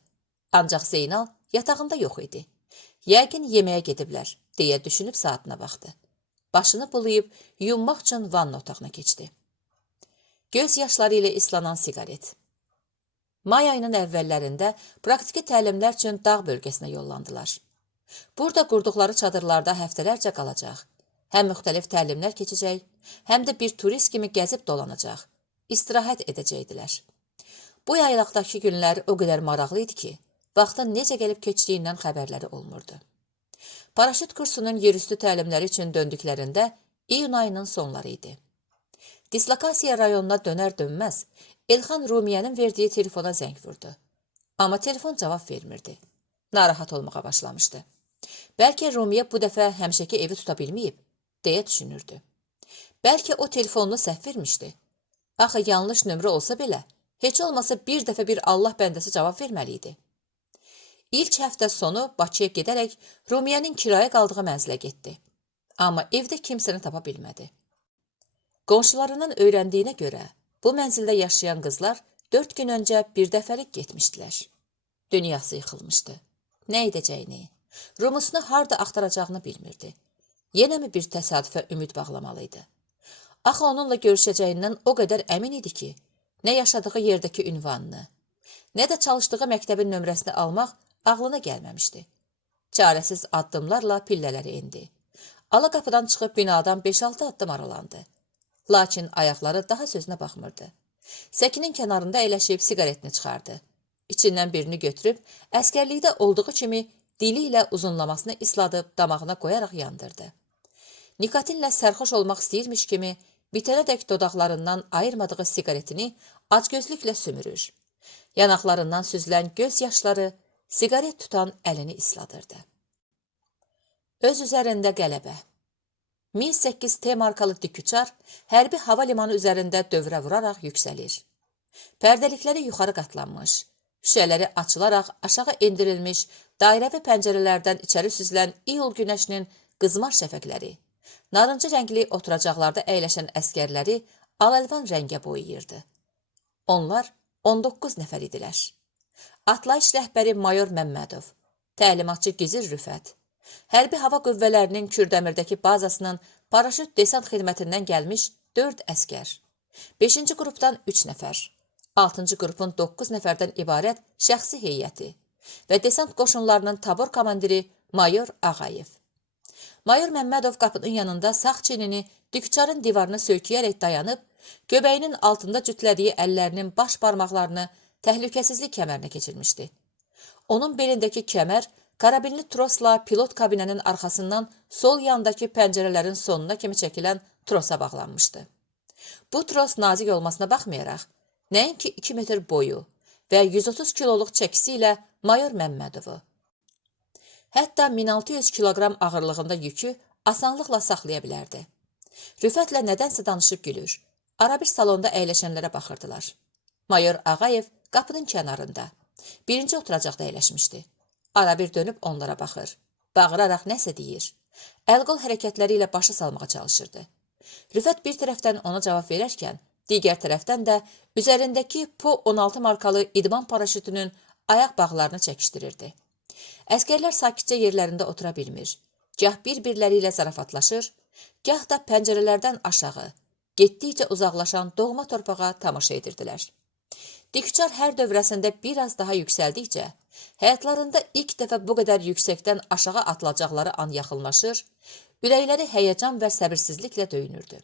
Ancaq Zeynal yatağında yox idi. Yəqin yeməyə gediblər, deyə düşünüb saatına baxdı. Başını bulayıb yummaq üçün vanna otağına keçdi. Göz yaşları ilə islanan siqaret. May ayının əvvəllərində praktiki təlimlər üçün dağ bölgəsinə yollandılar. Burada qurduqları çadırlarda həftələrcə qalacaq. Həm müxtəlif təlimlər keçəcək, həm də bir turist kimi gəzib dolanacaq. İstirahət edəcəkdilər. Bu yaylaqdakı günlər o qədər maraqlı idi ki, vaxtın necə gəlib keçdiyindən xəbərləri olmurdu. Paraşüt kursunun yerüstü təlimləri üçün döndüklərində iyun ayının sonları idi. Dislokasiya rayonuna dönər-dönməz Elxan Rumiyənin verdiyi telefona zəng vurdu. Amma telefon cavab vermirdi. Narahat olmağa başlamışdı. Bəlkə Rumiyə bu dəfə həmişəki evi tuta bilməyib, deyə düşünürdü. Bəlkə o telefonunu səhv vermişdi. Axı yanlış nömrə olsa belə, heç olmasa bir dəfə bir Allah bəndəsi cavab verməli idi. İlk həftə sonu Bakıya gedərək Rumiyənin kirayə qaldığı mənzilə getdi. Amma evdə kimsəni tapa bilmədi. Qonşularının öyrəndiyinə görə bu mənzildə yaşayan qızlar 4 gün öncə bir dəfəlik getmişdilər. Dünyası yıxılmışdı. Nə edəcəyini, Rumusunu harda axtaracağını bilmirdi. Yenə mi bir təsadüfə ümid bağlamalıydı? Axı onunla görüşəcəyindən o qədər əmin idi ki, nə yaşadığı yerdəki ünvanını, nə də çalışdığı məktəbin nömrəsini almaq ağlına gəlməmişdi. Çarəsiz addımlarla pillələri indi. Ala qapıdan çıxıb binadan 5-6 addım aralandı. Lakin ayaqları daha sözünə baxmırdı. Səkinin kənarında əyləşib siqaretini çıxardı. İçindən birini götürüb, əskərlikdə olduğu kimi dili ilə uzunlamasını isladıb damağına qoyaraq yandırdı. Nikotinlə sərxoş olmaq istəyirmiş kimi bitənədək dodaqlarından ayırmadığı siqaretini acgözlüklə sümürür. Yanaqlarından süzülən göz yaşları siqaret tutan əlini isladırdı. Öz üzərində qələbə. 1008T markalı diküçar hərbi hava limanı üzərində dövrə vuraraq yüksəlir. Pərdəlikləri yuxarı qatlanmış, şüşələri açılaraq aşağı endirilmiş dairəvi pəncərələrdən içəri süzülən iyul günəşinin qızmar şəfəqləri, narıncı rəngli oturacaqlarda əyləşən əskərləri al-əlvan rəngə boyayırdı. Onlar 19 nəfər idilər. Atlayış rəhbəri Mayor Məmmədov, təlimatçı Gizir Rüfət, Hərbi Hava Qüvvələrinin Kürdəmirdəki bazasının paraşüt desant xidmətindən gəlmiş 4 əskər, 5-ci qrupdan 3 nəfər, 6-cı qrupun 9 nəfərdən ibarət şəxsi heyəti və desant qoşunlarının tabor komandiri Mayor Ağayev. Mayor Məmmədov qapının yanında sağ çinini dükçarın divarını söykəyərək dayanıb, göbəyinin altında cütlədiyi əllərinin baş barmaqlarını təhlükəsizlik kəmərinə keçirmişdi. Onun belindəki kəmər karabinli trosla pilot kabinənin arxasından sol yandakı pəncərələrin sonuna kimi çəkilən trosa bağlanmışdı. Bu tros nazik olmasına baxmayaraq, nəinki 2 metr boyu və 130 kiloluq çəkisi ilə Mayor Məmmədovu, hətta 1600 kiloqram ağırlığında yükü asanlıqla saxlaya bilərdi. Rüfətlə nədənsə danışıb gülür, arabir salonda əyləşənlərə baxırdılar. Mayor Ağayev qapının kənarında, birinci oturacaqda əyləşmişdi. Arabir dönüb onlara baxır, bağıraraq nəsə deyir. Əl-qol hərəkətləri ilə başı salmağa çalışırdı. Rüfət bir tərəfdən ona cavab verərkən, digər tərəfdən də üzərindəki Po-16 markalı idman paraşütünün ayaq bağlarını çəkişdirirdi. Əskərlər sakitcə yerlərində otura bilmir, gah bir-birləri ilə zarafatlaşır, gah da pəncərələrdən aşağı, getdikcə uzaqlaşan doğma torpağa tamaşa edirdilər. Dikçar hər dövrəsində biraz daha yüksəldikcə, həyatlarında ilk dəfə bu qədər yüksəkdən aşağı atılacaqları an yaxınlaşır, ürəkləri həyəcan və səbirsizliklə döyünürdü.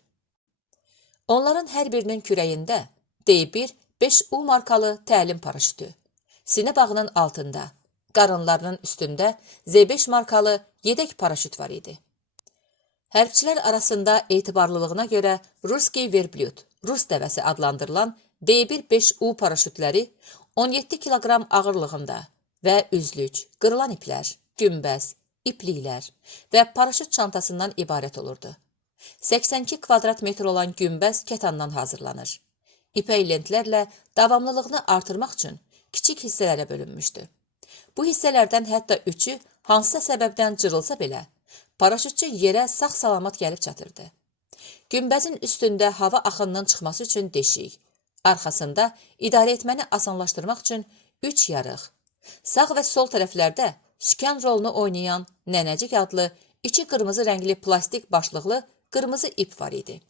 Onların hər birinin kürəyində D1 5U markalı təlim paraşütü, sinə bağının altında, qarınlarının üstündə Z5 markalı yedək paraşüt var idi. Hərbçilər arasında etibarlılığına görə Ruski Verblüt, Rus dəvəsi adlandırılan D1 5U paraşütləri 17 kiloqram ağırlığında və üzlük, qırılan iplər, günbəz, ipliklər və paraşüt çantasından ibarət olurdu. 82 kvadrat metr olan günbəz kətandan hazırlanır. İpək lentlərlə davamlılığını artırmaq üçün kiçik hissələrə bölünmüşdü. Bu hissələrdən hətta 3-ü hansısa səbəbdən cırılsa belə, paraşütçü yerə sağ-salamat gəlib çatırdı. Günbəzin üstündə hava axınının çıxması üçün deşik, arxasında idarə etməni asanlaşdırmaq üçün 3 yarıq, sağ və sol tərəflərdə sükan rolunu oynayan nənəcik adlı 2 qırmızı rəngli plastik başlıqlı qırmızı ip var idi.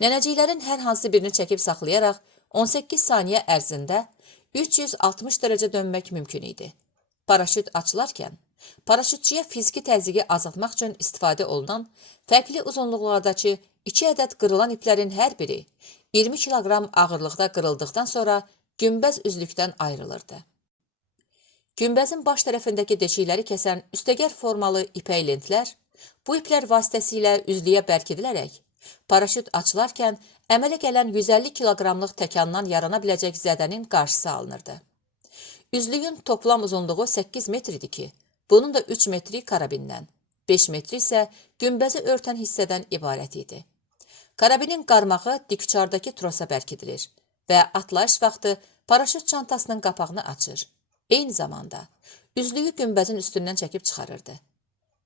Nənəciklərin hər hansı birini çəkib saxlayaraq 18 saniyə ərzində 360 dərəcə dönmək mümkün idi. Paraşüt açılarkən, paraşütçüyə fiziki təzyiqi azaltmaq üçün istifadə olunan fərqli uzunluqlardakı 2 ədəd qırılan iplərin hər biri 20 kiloqram ağırlıqda qırıldıqdan sonra günbəz üzlükdən ayrılırdı. Günbəzin baş tərəfindəki deşikləri kəsən üstəgər formalı ipək lentlər, bu iplər vasitəsilə üzlüyə bərkidilərək, paraşüt açılarkən əmələ gələn 150 kiloqramlıq təkandan yarana biləcək zədənin qarşısı alınırdı. Üzlüyün toplam uzunluğu 8 metr idi ki, bunun da 3 metri karabindən, 5 metri isə günbəzi örtən hissədən ibarət idi. Karabinin qarmağı diküçardakı trosa bərkidilir və atlayış vaxtı paraşüt çantasının qapağını açır. Eyni zamanda üzlüyü günbəzin üstündən çəkib çıxarırdı.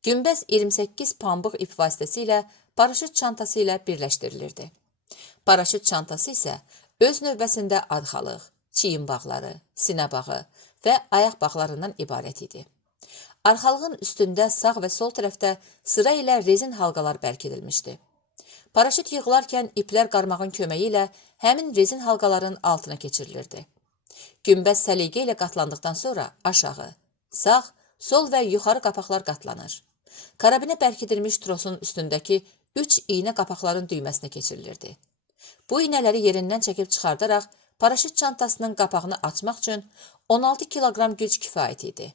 Günbəz 28 pambıq ip vasitəsilə paraşüt çantası ilə birləşdirilirdi. Paraşüt çantası isə öz növbəsində arxalıq, çiyin bağları, sinə bağı və ayaq bağlarından ibarət idi. Arxalığın üstündə sağ və sol tərəfdə sıra ilə rezin halqalar bərkidilmişdi. Paraşüt yığılarkən iplər qarmağın köməyi ilə həmin rezin halqaların altına keçirilirdi. Günbəz səliqə ilə qatlandıqdan sonra aşağı, sağ, sol və yuxarı qapaqlar qatlanır. Karabinə bərkidilmiş trosun üstündəki 3 iynə qapaqların düyməsinə keçirilirdi. Bu iynələri yerindən çəkib çıxardaraq paraşüt çantasının qapağını açmaq üçün 16 kiloqram güc kifayət idi.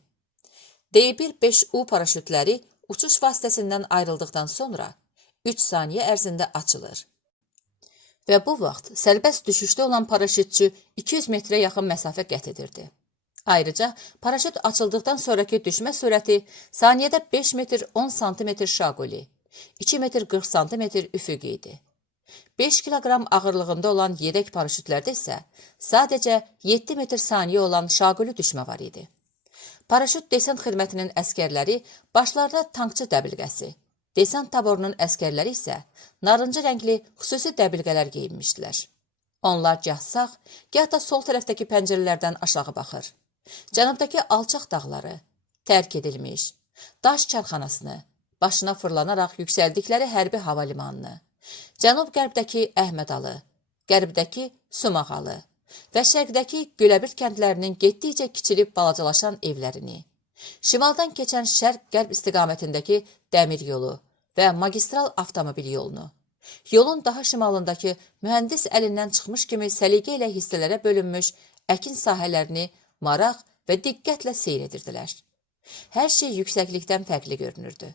D1-5U paraşütləri uçuş vasitəsindən ayrıldıqdan sonra 3 saniyə ərzində açılır. Və bu vaxt sərbəst düşüşdə olan paraşütçü 200 metrə yaxın məsafə qət edirdi. Ayrıca, paraşüt açıldıqdan sonraki düşmə sürəti saniyədə 5 metr 10 sm şaquli, 2 metr 40 sm üfüqi idi. 5 kiloqram ağırlığında olan yedək paraşütlərdə isə sadəcə 7 metr saniyə olan şaquli düşmə var idi. Paraşüt desant xidmətinin əskərləri başlarına tankçı dəbilqəsi, desant taborunun əskərləri isə narıncı rəngli xüsusi dəbilqələr geyinmişdilər. Onlar gah sağ, gah da sol tərəfdəki pəncərələrdən aşağı baxır. Cənubdakı alçaq dağları, tərk edilmiş, daş çarxanasını, başına fırlanaraq yüksəldikləri hərbi hava limanını, cənub-qərbdəki Əhmədalı, qərbdəki Sumağalı və şərqdəki Güləbird kəndlərinin getdikcə kiçilib balacalaşan evlərini, şimaldan keçən şərq-qərb istiqamətindəki dəmir yolu və magistral avtomobil yolunu, yolun daha şimalındakı mühəndis əlindən çıxmış kimi səliqə ilə hissələrə bölünmüş əkin sahələrini maraq və diqqətlə seyr edirdilər. Hər şey yüksəklikdən fərqli görünürdü.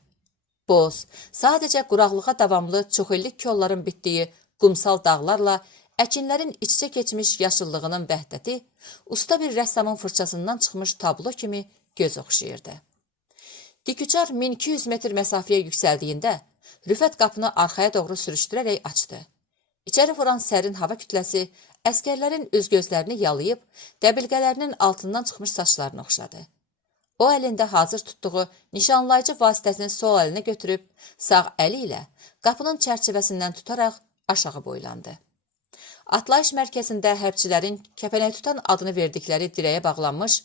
Boz, sadəcə quraqlığa davamlı çoxillik kolların bitdiyi qumsal dağlarla əkinlərin iç-içə keçmiş yaşıllığının vəhdəti usta bir rəssamın fırçasından çıxmış tablo kimi göz oxşayırdı. Diküçar 1200 metr məsafəyə yüksəldiyində Rüfət qapını arxaya doğru sürüşdürərək açdı. İçəri vuran sərin hava kütləsi əskərlərin üz-gözlərini yalayıb, dəbilqələrinin altından çıxmış saçlarını oxşadı. O əlində hazır tutduğu nişanlayıcı vasitəsini sol əlinə götürüb, sağ əli ilə qapının çərçivəsindən tutaraq aşağı boylandı. Atlayış mərkəzində hərbçilərin kəpənək tutan adını verdikləri dirəyə bağlanmış,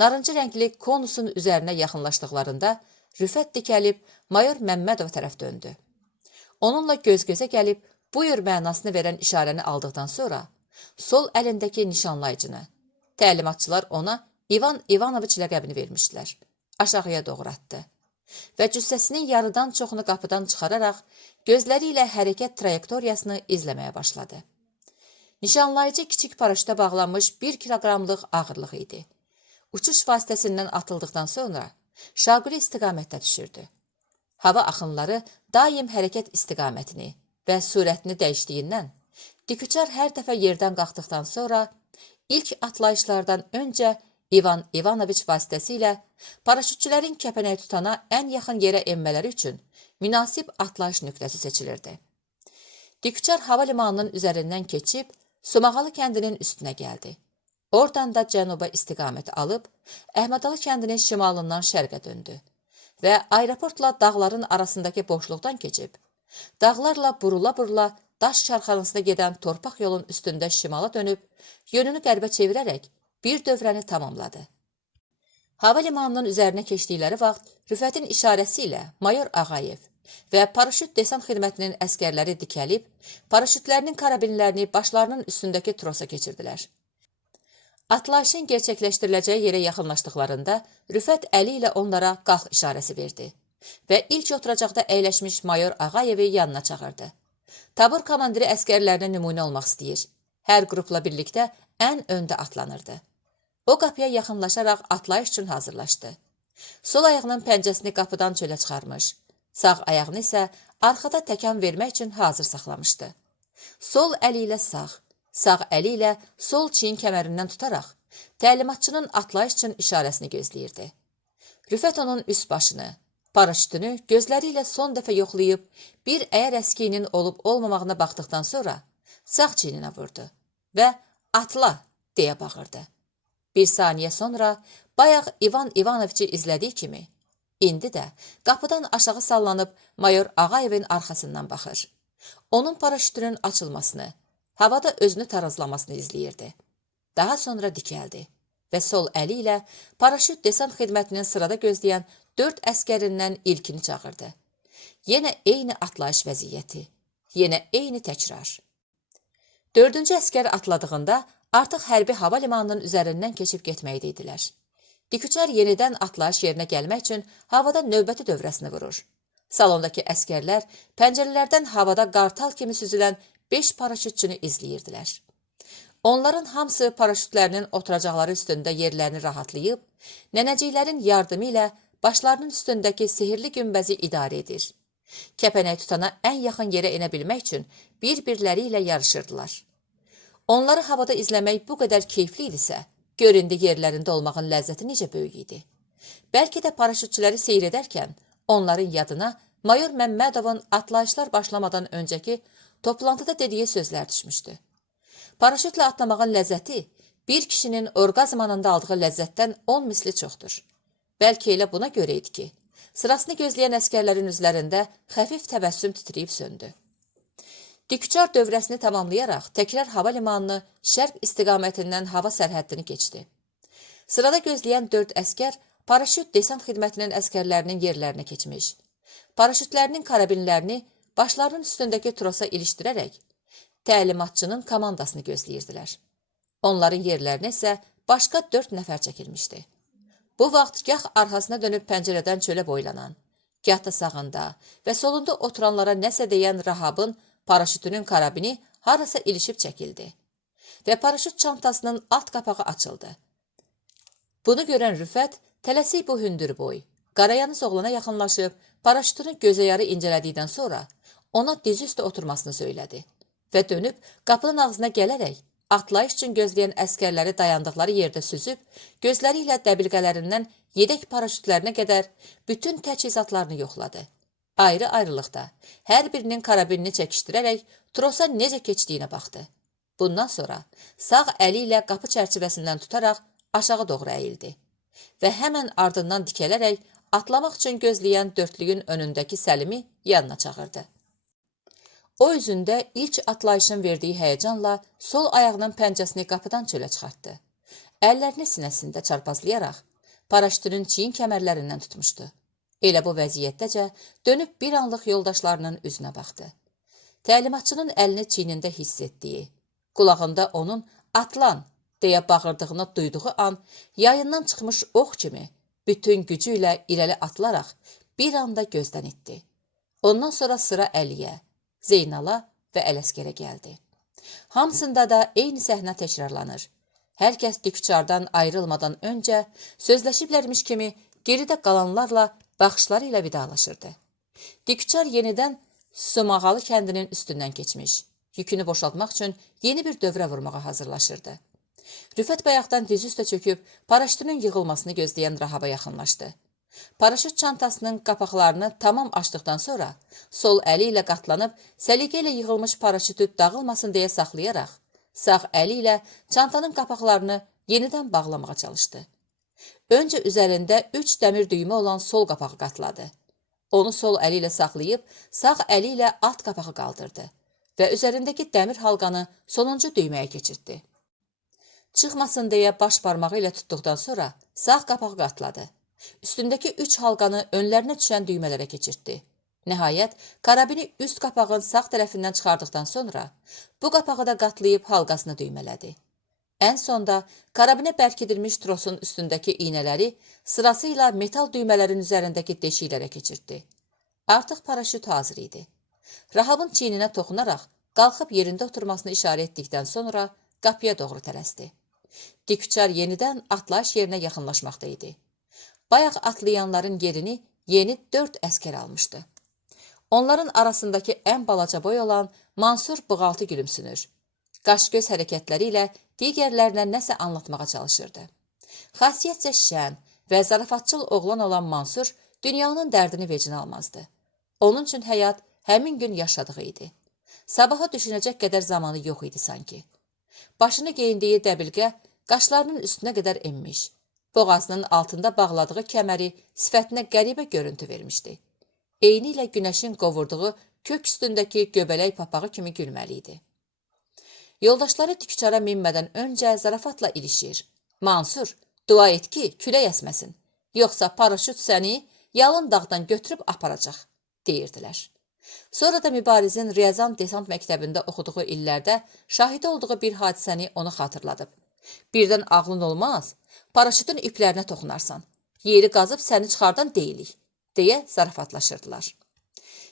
narıncı rəngli konusun üzərinə yaxınlaşdıqlarında Rüfət dikəlib mayor Məmmədov tərəf döndü. Onunla göz-gözə gəlib, buyur mənasını verən işarəni aldıqdan sonra sol əlindəki nişanlayıcını, təlimatçılar ona İvan İvanoviç ləqəbini vermişdilər, aşağıya doğru atdı və cüssəsinin yarıdan çoxunu qapıdan çıxararaq gözləri ilə hərəkət trayektoriyasını izləməyə başladı. Nişanlayıcı kiçik paraşütə bağlanmış 1 kiloqramlıq ağırlıq idi. Uçuş vasitəsindən atıldıqdan sonra şaquli istiqamətdə düşürdü. Hava axınları daim hərəkət istiqamətini və sürətini dəyişdiyindən, diküçar hər dəfə yerdən qalxdıqdan sonra ilk atlayışlardan öncə İvan İvanoviç vasitəsilə paraşütçülərin kəpənək tutana ən yaxın yerə enmələri üçün münasib atlayış nöqtəsi seçilirdi. Diküçar hava limanının üzərindən keçib, Sumağalı kəndinin üstünə gəldi. Oradan da cənuba istiqamət alıb, Əhmədalı kəndinin şimalından şərqə döndü və aeroportla dağların arasındakı boşluqdan keçib, dağlarla burula-burula daş çarxanasına gedən torpaq yolun üstündə şimala dönüb, yönünü qərbə çevirərək bir dövrəni tamamladı. Hava limanının üzərinə keçdikləri vaxt Rüfətin işarəsi ilə Mayor Ağayev və paraşüt desant xidmətinin əskərləri dikəlib, paraşütlərinin karabinlərini başlarının üstündəki trosa keçirdilər. Atlayışın gerçəkləşdiriləcəyi yerə yaxınlaşdıqlarında Rüfət əli ilə onlara qalx işarəsi verdi və ilk oturacaqda əyləşmiş Mayor Ağayevi yanına çağırdı. Tabur komandiri əskərlərinə nümunə olmaq istəyir. Hər qrupla birlikdə ən öndə atlanırdı. O qapıya yaxınlaşaraq atlayış üçün hazırlaşdı. Sol ayağının pəncəsini qapıdan çölə çıxarmış, sağ ayağını isə arxada təkan vermək üçün hazır saxlamışdı. Sol əli ilə sağ əli ilə sol çiyin kəmərindən tutaraq təlimatçının atlayış üçün işarəsini gözləyirdi. Rüfət onun üst başını, paraşütünü gözləri ilə son dəfə yoxlayıb, bir əyər əskiyinin olub-olmamağına baxdıqdan sonra sağ çiyninə vurdu və atla deyə bağırdı. Bir saniyə sonra bayaq İvan İvanoviçi izlədiyi kimi, indi də qapıdan aşağı sallanıb Mayor Ağayevin arxasından baxır. Onun paraşütünün açılmasını, havada özünü tarazlamasını izləyirdi. Daha sonra dikəldi və sol əli ilə paraşüt desant xidmətinin sırada gözləyən 4 əskərindən ilkini çağırdı. Yenə eyni atlayış vəziyyəti, yenə eyni təkrar. 4-cü əskər atladığında artıq hərbi hava limanının üzərindən keçib getməkdə idilər. Diküçar yenidən atlayış yerinə gəlmək üçün havada növbəti dövrəsini vurur. Salondakı əskərlər pəncərələrdən havada qartal kimi süzülən 5 paraşütçünü izləyirdilər. Onların hamısı paraşütlərinin oturacaqları üstündə yerlərini rahatlayıb, nənəciklərin yardımı ilə başlarının üstündəki sihirli günbəzi idarə edir. Kəpənək tutana ən yaxın yerə enə bilmək üçün bir-birləri ilə yarışırdılar. Onları havada izləmək bu qədər keyfli idisə, göründü yerlərində olmağın ləzzəti necə böyük idi. Bəlkə də paraşütçüləri seyr edərkən onların yadına Mayor Məmmədovun atlayışlar başlamadan öncəki toplantıda dediyi sözlər düşmüşdü. Paraşütlə atlamağın ləzzəti bir kişinin orqazm anında aldığı ləzzətdən 10 misli çoxdur. Bəlkə elə buna görə idi ki, sırasını gözləyən əskərlərin üzlərində xəfif təbəssüm titriyib söndü. Diküçar dövrəsini tamamlayaraq təkrar hava limanını şərq istiqamətindən hava sərhəddini keçdi. Sırada gözləyən 4 əskər paraşüt desant xidmətinin əskərlərinin yerlərinə keçmiş. Paraşütlərinin karabinlərini başlarının üstündəki trosa ilişdirərək təlimatçının komandasını gözləyirdilər. Onların yerlərinə isə başqa 4 nəfər çəkilmişdi. Bu vaxt gah arxasına dönüb pəncərədən çölə boylanan, gah da sağında və solunda oturanlara nəsə deyən Rahabın paraşütünün karabini harasa ilişib çəkildi və paraşüt çantasının alt qapağı açıldı. Bunu görən Rüfət tələsik bu hündürboy, qarayanız oğlana yaxınlaşıb paraşütünü gözəyarı incələdikdən sonra ona diz üstə oturmasını söylədi və dönüb qapının ağzına gələrək atlayış üçün gözləyən əskərləri dayandıqları yerdə süzüb, gözləri ilə dəbilqələrindən yedək paraşütlərinə qədər bütün təchizatlarını yoxladı. Ayrı-ayrılıqda hər birinin karabinini çəkişdirərək trosa necə keçdiyinə baxdı. Bundan sonra sağ əli ilə qapı çərçivəsindən tutaraq aşağı doğru əyildi və həmən ardından dikələrək atlamaq üçün gözləyən dörtlüyün önündəki Səlimi yanına çağırdı. O üzündə ilk atlayışın verdiyi həyəcanla sol ayağının pəncəsini qapıdan çölə çıxartdı. Əllərini sinəsində çarpazlayaraq paraşütünün çiyin kəmərlərindən tutmuşdu. Elə bu vəziyyətdəcə dönüb bir anlıq yoldaşlarının üzünə baxdı. Təlimatçının əlini çiynində hiss etdiyi, qulağında onun atlan deyə bağırdığını duyduğu an yayından çıxmış ox kimi bütün gücü ilə irəli atılaraq bir anda gözdən itdi. Ondan sonra sıra Əliyə, Zeynala və Ələsgərə gəldi. Hamısında da eyni səhnə təkrarlanır. Hər kəs Diküçardan ayrılmadan öncə sözləşiblərmiş kimi geridə qalanlarla baxışları ilə vidalaşırdı. Diküçar yenidən Sumağalı kəndinin üstündən keçmiş, yükünü boşaltmaq üçün yeni bir dövrə vurmağa hazırlaşırdı. Rüfət bayaqdan diz üstə çöküb paraşütünün yığılmasını gözləyən Rahaba yaxınlaşdı. Paraşüt çantasının qapaqlarını tamam açdıqdan sonra sol əli ilə qatlanıb səliqə ilə yığılmış paraşütü dağılmasın deyə saxlayaraq, sağ əli ilə çantanın qapaqlarını yenidən bağlamağa çalışdı. Öncə üzərində 3 dəmir düymə olan sol qapağı qatladı. Onu sol əli ilə saxlayıb, sağ əli ilə alt qapağı qaldırdı və üzərindəki dəmir halqanı sonuncu düyməyə keçirtdi. Çıxmasın deyə baş barmağı ilə tutduqdan sonra sağ qapağı qatladı. Üstündəki 3 halqanı önlərinə düşən düymələrə keçirtdi. Nəhayət, karabini üst qapağın sağ tərəfindən çıxardıqdan sonra bu qapağı da qatlayıb halqasını düymələdi. Ən sonda karabinə bərkidilmiş trosun üstündəki iynələri sırasıyla metal düymələrin üzərindəki deşiklərə keçirtdi. Artıq paraşüt hazır idi. Rahabın çiyninə toxunaraq qalxıb yerində oturmasını işarə etdikdən sonra qapıya doğru tələsdi. Diküçar yenidən atlayış yerinə yaxınlaşmaqda idi. Bayaq atlayanların yerini yeni 4 əskər almışdı. Onların arasındakı ən balaca boy olan Mansur bığaltı gülümsünür. Qaş-göz hərəkətləri ilə digərlərinə nəsə anlatmağa çalışırdı. Xasiyyətcə şən və zarafatçıl oğlan olan Mansur dünyanın dərdini vecinə almazdı. Onun üçün həyat həmin gün yaşadığı idi. Sabaha düşünəcək qədər zamanı yox idi sanki. Başını geyindiyi dəbilqə qaşlarının üstünə qədər enmiş. Boğazının altında bağladığı kəməri sifətinə qəribə görüntü vermişdi. Eyni ilə günəşin qovurduğu kök üstündəki göbələk papağı kimi gülməli idi. Yoldaşları tükçara minmədən öncə zarafatla ilişir. Mansur, dua et ki, külək əsməsin. Yoxsa paraşüt səni yalın dağdan götürüb aparacaq, deyirdilər. Sonra da Mübarizin Riyazan desant məktəbində oxuduğu illərdə şahidi olduğu bir hadisəni onu xatırladıb. Birdən ağlın olmaz, paraşütün iplərinə toxunarsan. Yeri qazıb səni çıxardan deyilik, deyə zarafatlaşırdılar.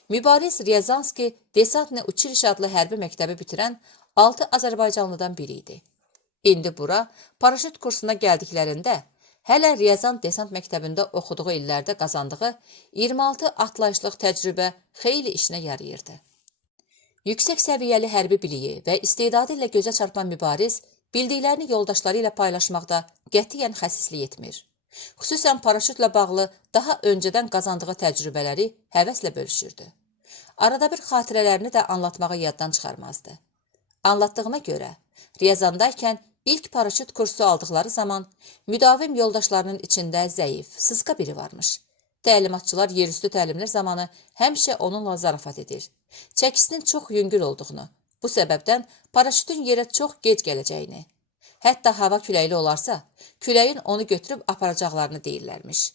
Mübariz Riyazanski Desantne Uçiliş adlı hərbi məktəbi bitirən 6 Azərbaycanlıdan biri idi. İndi bura paraşüt kursuna gəldiklərində hələ Riyazan desant məktəbində oxuduğu illərdə qazandığı 26 atlayışlıq təcrübə xeyli işinə yarayırdı. Yüksək səviyyəli hərbi biliyi və istedadı ilə gözə çarpan Mübariz bildiklərini yoldaşları ilə paylaşmaqda qətiyyən xəsislik etmir. Xüsusən paraşütlə bağlı daha öncədən qazandığı təcrübələri həvəslə bölüşürdü. Arada bir xatirələrini də anlatmağı yaddan çıxarmazdı. Anlattığına görə, Riyazandaykən ilk paraşüt kursu aldıqları zaman müdavim yoldaşlarının içində zəif, sısqa biri varmış. Təlimatçılar yerüstü təlimlər zamanı həmişə onunla zarafat edir. Çəkisinin çox yüngül olduğunu, bu səbəbdən paraşütün yerə çox gec gələcəyini, hətta hava küləkli olarsa, küləyin onu götürüb aparacaqlarını deyirlərmiş.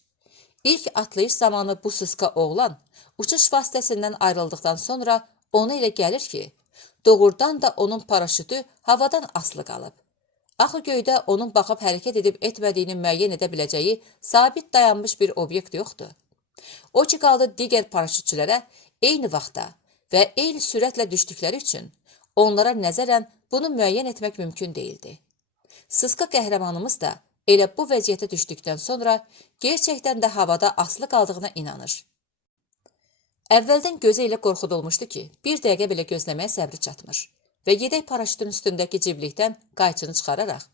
İlk atlayış zamanı bu sısqa oğlan uçuş vasitəsindən ayrıldıqdan sonra ona elə gəlir ki, doğrudan da onun paraşütü havadan asılı qalıb. Axı göydə onun baxıb hərəkət edib etmədiyini müəyyən edə biləcəyi sabit dayanmış bir obyekt yoxdur. O ki qaldı digər paraşütçülərə eyni vaxtda və eyni sürətlə düşdükləri üçün onlara nəzərən bunu müəyyən etmək mümkün deyildi. Sısqa qəhrəmanımız da elə bu vəziyyətə düşdükdən sonra gerçəkdən də havada asılı qaldığına inanır. Əvvəldən gözü elə qorxudulmuşdu ki, bir dəqiqə belə gözləməyə səbri çatmır və yedək paraşütün üstündəki ciblikdən qayçını çıxararaq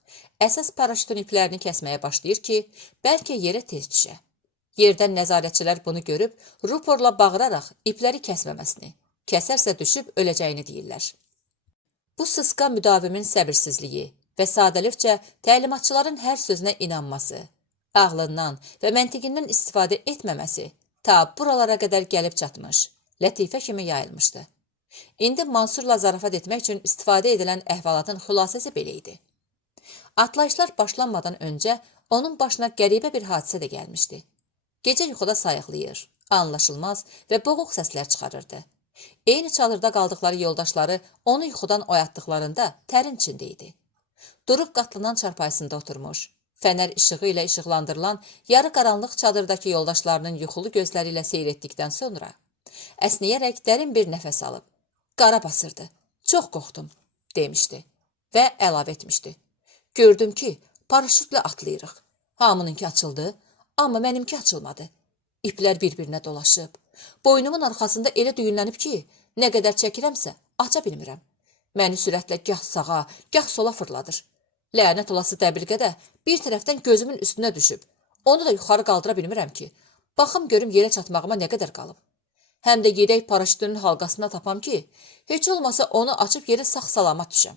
əsas paraşütün iplərini kəsməyə başlayır ki, bəlkə yerə tez düşə. Yerdən nəzarətçilər bunu görüb, ruporla bağıraraq ipləri kəsməməsini, kəsərsə düşüb öləcəyini deyirlər. Bu sısqa müdavimin səbirsizliyi və sadəlifcə təlimatçıların hər sözünə inanması, ağlından və məntiqindən istifadə etməməsi ta buralara qədər gəlib çatmış, lətifə kimi yayılmışdı. İndi Mansurla zarafat etmək üçün istifadə edilən əhvalatın xülasəsi belə idi. Atlayışlar başlanmadan öncə onun başına qəribə bir hadisə də gəlmişdi. Gecə yuxuda sayıqlayır, anlaşılmaz və boğuq səslər çıxarırdı. Eyni çadırda qaldıqları yoldaşları onu yuxudan oyatdıqlarında tərin içində idi. Durub qatlanan çarpayısında oturmuş, fənər işığı ilə işıqlandırılan yarı qaranlıq çadırdakı yoldaşlarının yuxulu gözləri ilə seyr etdikdən sonra əsnəyərək dərin bir nəfəs alıb, qara basırdı, çox qorxdum, demişdi və əlavə etmişdi. Gördüm ki, paraşütlə atlayırıq. Hamınınki açıldı, amma mənimki açılmadı. İplər bir-birinə dolaşıb. Boynumun arxasında elə düyünlənib ki, nə qədər çəkirəmsə, aça bilmirəm. Məni sürətlə gah sağa, gah sola fırladır. Lənət olası dəbilqə də bir tərəfdən gözümün üstünə düşüb. Onu da yuxarı qaldıra bilmirəm ki, Baxım görüm yerə çatmağıma nə qədər qalıb. Həm də yedək paraşütünün halqasına tapam ki, heç olmasa onu açıb yeri sağ-salamat düşəm.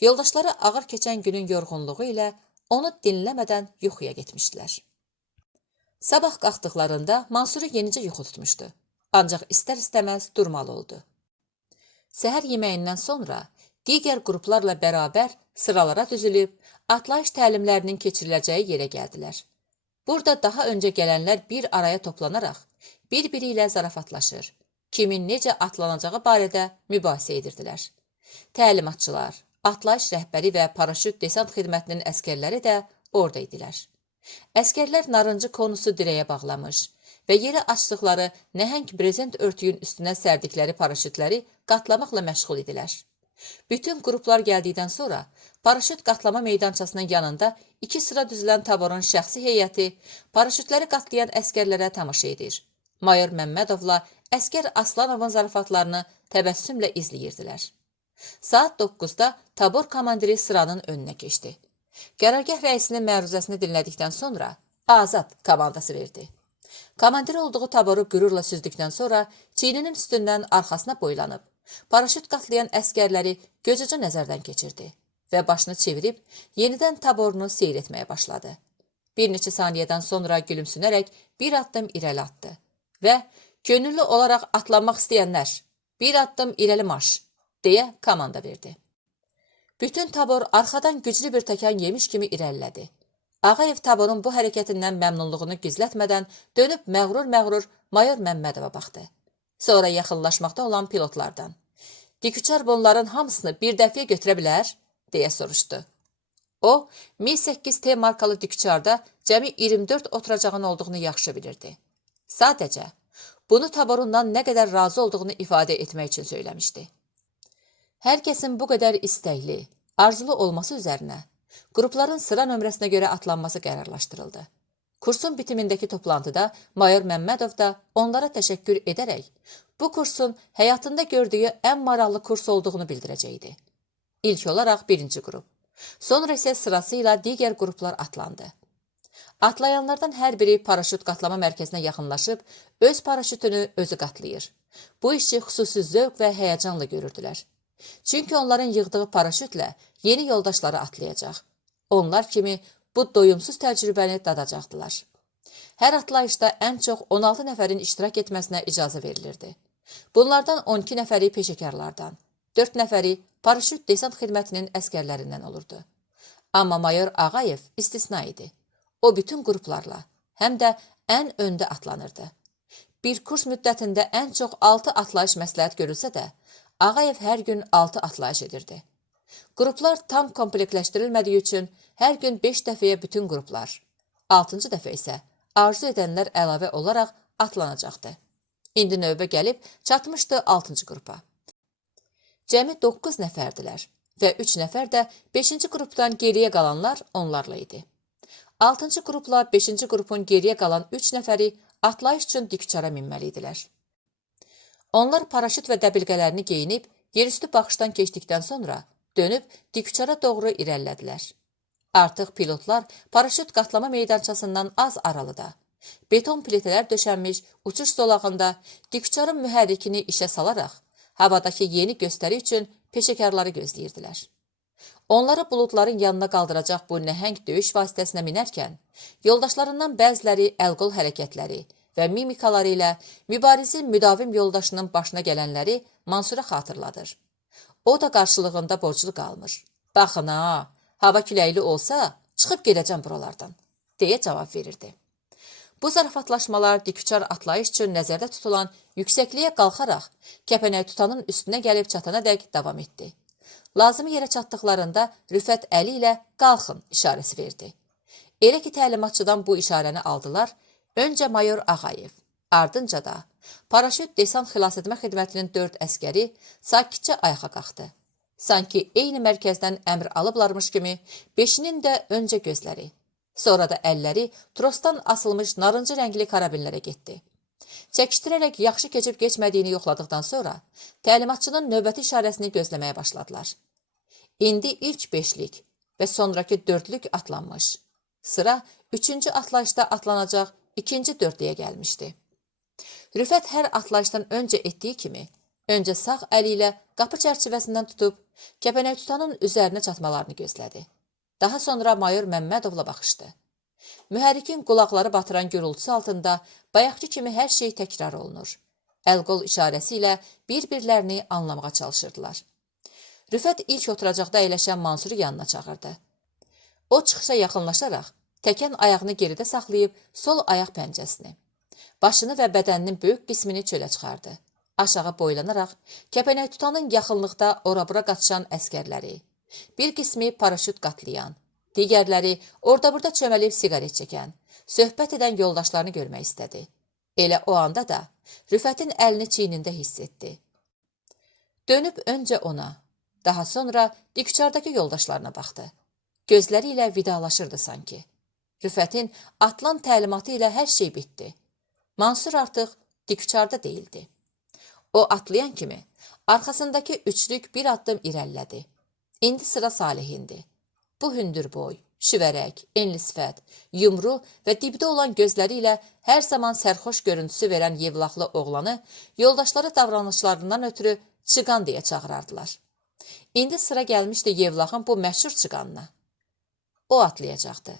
Yoldaşları ağır keçən günün yorğunluğu ilə onu dinləmədən yuxuya getmişdilər. Sabah qalxdıqlarında Mansuru yenicə yuxu tutmuşdu. Ancaq istər-istəməz durmalı oldu. Səhər yeməyindən sonra digər qruplarla bərabər sıralara düzülüb, atlayış təlimlərinin keçiriləcəyi yerə gəldilər. Burada daha öncə gələnlər bir araya toplanaraq, bir-biri ilə zarafatlaşır, kimin necə atlanacağı barədə mübahisə edirdilər. Təlimatçılar, atlayış rəhbəri və paraşüt desant xidmətinin əskərləri də orada idilər. Əskərlər narıncı konusu dirəyə bağlamış və yeri açdıqları nəhəng brezent örtüyün üstünə sərdikləri paraşütləri qatlamaqla məşğul idilər. Bütün qruplar gəldikdən sonra paraşüt qatlama meydançasının yanında 2 sıra düzülən taborun şəxsi heyəti paraşütləri qatlayan əskərlərə tamaşa edir. Mayor Məmmədovla əskər Aslanovun zarafatlarını təbəssümlə izləyirdilər. Saat 9-da tabor komandiri sıranın önünə keçdi. Qərargah rəisinin məruzəsini dinlədikdən sonra Azad komandası verdi. Komandir olduğu taboru qürurla süzdükdən sonra çiyninin üstündən arxasına boylanıb, paraşüt qatlayan əskərləri gözücü nəzərdən keçirdi və başını çevirib yenidən taborunu seyr etməyə başladı. Bir neçə saniyədən sonra gülümsünərək bir addım irəli atdı və könüllü olaraq atlanmaq istəyənlər, bir addım irəli marş, deyə komanda verdi. Bütün tabor arxadan güclü bir təkan yemiş kimi irəlilədi. Ağayev taborun bu hərəkətindən məmnunluğunu gizlətmədən dönüb məğrur-məğrur Mayor Məmmədova baxdı. Sonra yaxınlaşmaqda olan pilotlardan, "Diküçar bunların hamısını bir dəfiyə götürə bilər?" deyə soruşdu. O, Mi-8T markalı Diküçarda cəmi 24 oturacağın olduğunu yaxşı bilirdi. Sadəcə, bunu taborundan nə qədər razı olduğunu ifadə etmək üçün söyləmişdi. Hər kəsin bu qədər istəkli, arzulu olması üzərinə qrupların sıra nömrəsinə görə atlanması qərarlaşdırıldı. Kursun bitimindəki toplantıda Mayor Məmmədov da onlara təşəkkür edərək bu kursun həyatında gördüyü ən maraqlı kurs olduğunu bildirəcəkdi. İlk olaraq birinci qrup, sonra isə sırasıyla digər qruplar atlandı. Atlayanlardan hər biri paraşüt qatlama mərkəzinə yaxınlaşıb, öz paraşütünü özü qatlayır. Bu işi xüsusi zövq və həyəcanla görürdülər. Çünki onların yığdığı paraşütlə yeni yoldaşları atlayacaq. Onlar kimi bu doyumsuz təcrübəni dadacaqdılar. Hər atlayışda ən çox 16 nəfərin iştirak etməsinə icazə verilirdi. Bunlardan 12 nəfəri peşəkarlardan, 4 nəfəri paraşüt desant xidmətinin əskərlərindən olurdu. Amma Mayor Ağayev istisna idi. O bütün qruplarla, həm də ən öndə atlanırdı. Bir kurs müddətində ən çox 6 atlayış məsləhət görülsə də, Ağayev hər gün 6 atlayış edirdi. Qruplar tam komplektləşdirilmədiyi üçün hər gün 5 dəfəyə bütün qruplar, 6-cı dəfə isə arzu edənlər əlavə olaraq atlanacaqdı. İndi növbə gəlib çatmışdı 6-cı qrupa. Cəmi 9 nəfərdilər və 3 nəfər də 5-ci qrupdan geriyə qalanlar onlarla idi. 6-cı qrupla 5-ci qrupun geriyə qalan 3 nəfəri atlayış üçün Diküçara minməli idilər. Onlar paraşüt və dəbilqələrini geyinib, yerüstü baxışdan keçdikdən sonra dönüb Diküçara doğru irəlilədilər. Artıq pilotlar paraşüt qatlama meydançasından az aralıda, beton plitələr döşənmiş uçuş zolağında Diküçarın mühərrikini işə salaraq, havadakı yeni göstəri üçün peşəkarları gözləyirdilər. Onları buludların yanına qaldıracaq bu nəhəng döyüş vasitəsinə minərkən, yoldaşlarından bəziləri əl-qol hərəkətləri və mimikaları ilə mübarizin müdavim yoldaşının başına gələnləri Mansura xatırladır. O da qarşılığında borclu qalmır. "Baxın ha, hava küləkli olsa, çıxıb gedəcəm buralardan," deyə cavab verirdi. Bu zarafatlaşmalar Diküçar atlayış üçün nəzərdə tutulan yüksəkliyə qalxaraq, kəpənək tutanın üstünə gəlib çatana dək davam etdi. Lazımi yerə çatdıqlarında Rüfət əli ilə qalxın işarəsi verdi. Elə ki təlimatçıdan bu işarəni aldılar, öncə Mayor Ağayev, ardınca da paraşüt desant xilasetmə xidmətinin 4 əskəri sakitcə ayağa qalxdı. Sanki eyni mərkəzdən əmr alıblarmış kimi 5-inin də öncə gözləri, sonra da əlləri trosdan asılmış narıncı rəngli karabinlərə getdi. Çəkişdirərək yaxşı keçib keçmədiyini yoxladıqdan sonra təlimatçının növbəti işarəsini gözləməyə başladılar. İndi ilk 5-lik və sonraki 4-lük atlanmış. Sıra 3-cü atlayışda atlanacaq ikinci dördlüyə gəlmişdi. Rüfət hər atlayışdan öncə etdiyi kimi, öncə sağ əli ilə qapı çərçivəsindən tutub, kəpənək tutanın üzərinə çatmalarını gözlədi. Daha sonra mayor Məmmədovla baxışdı. Mühərrikin qulaqları batıran gürültüsü altında bayaqki kimi hər şey təkrar olunur. Əl-qol işarəsi ilə bir-birlərini anlamağa çalışırdılar. Rüfət ilk oturacaqda əyləşən Mansuru yanına çağırdı. O çıxışa yaxınlaşaraq, təkən ayağını geridə saxlayıb sol ayaq pəncəsini, başını və bədəninin böyük qismini çölə çıxardı. Aşağı boylanaraq, kəpənək tutanın yaxınlıqda ora-bura qaçışan əskərləri, bir qismi paraşüt qatlayan, digərləri orada-burada çöməlib siqaret çəkən, söhbət edən yoldaşlarını görmək istədi. Elə o anda da Rüfətin əlini çiynində hiss etdi. Dönüb öncə ona, daha sonra dikçardakı yoldaşlarına baxdı. Gözləri ilə vidalaşırdı sanki. Rüfətin atılan təlimatı ilə hər şey bitdi. Mansur artıq dikçarda deyildi. O atlayan kimi arxasındakı üçlük bir addım irəlilədi. İndi sıra Salihindi. Bu hündür boy, şüvərək, enli sifət, yumru və dibdə olan gözləri ilə hər zaman sərxoş görüntüsü verən yevlaqlı oğlanı yoldaşları davranışlarından ötürü çıqan deyə çağırardılar. İndi sıra gəlmişdi yevlağın bu məşhur çıqanına. O atlayacaqdı.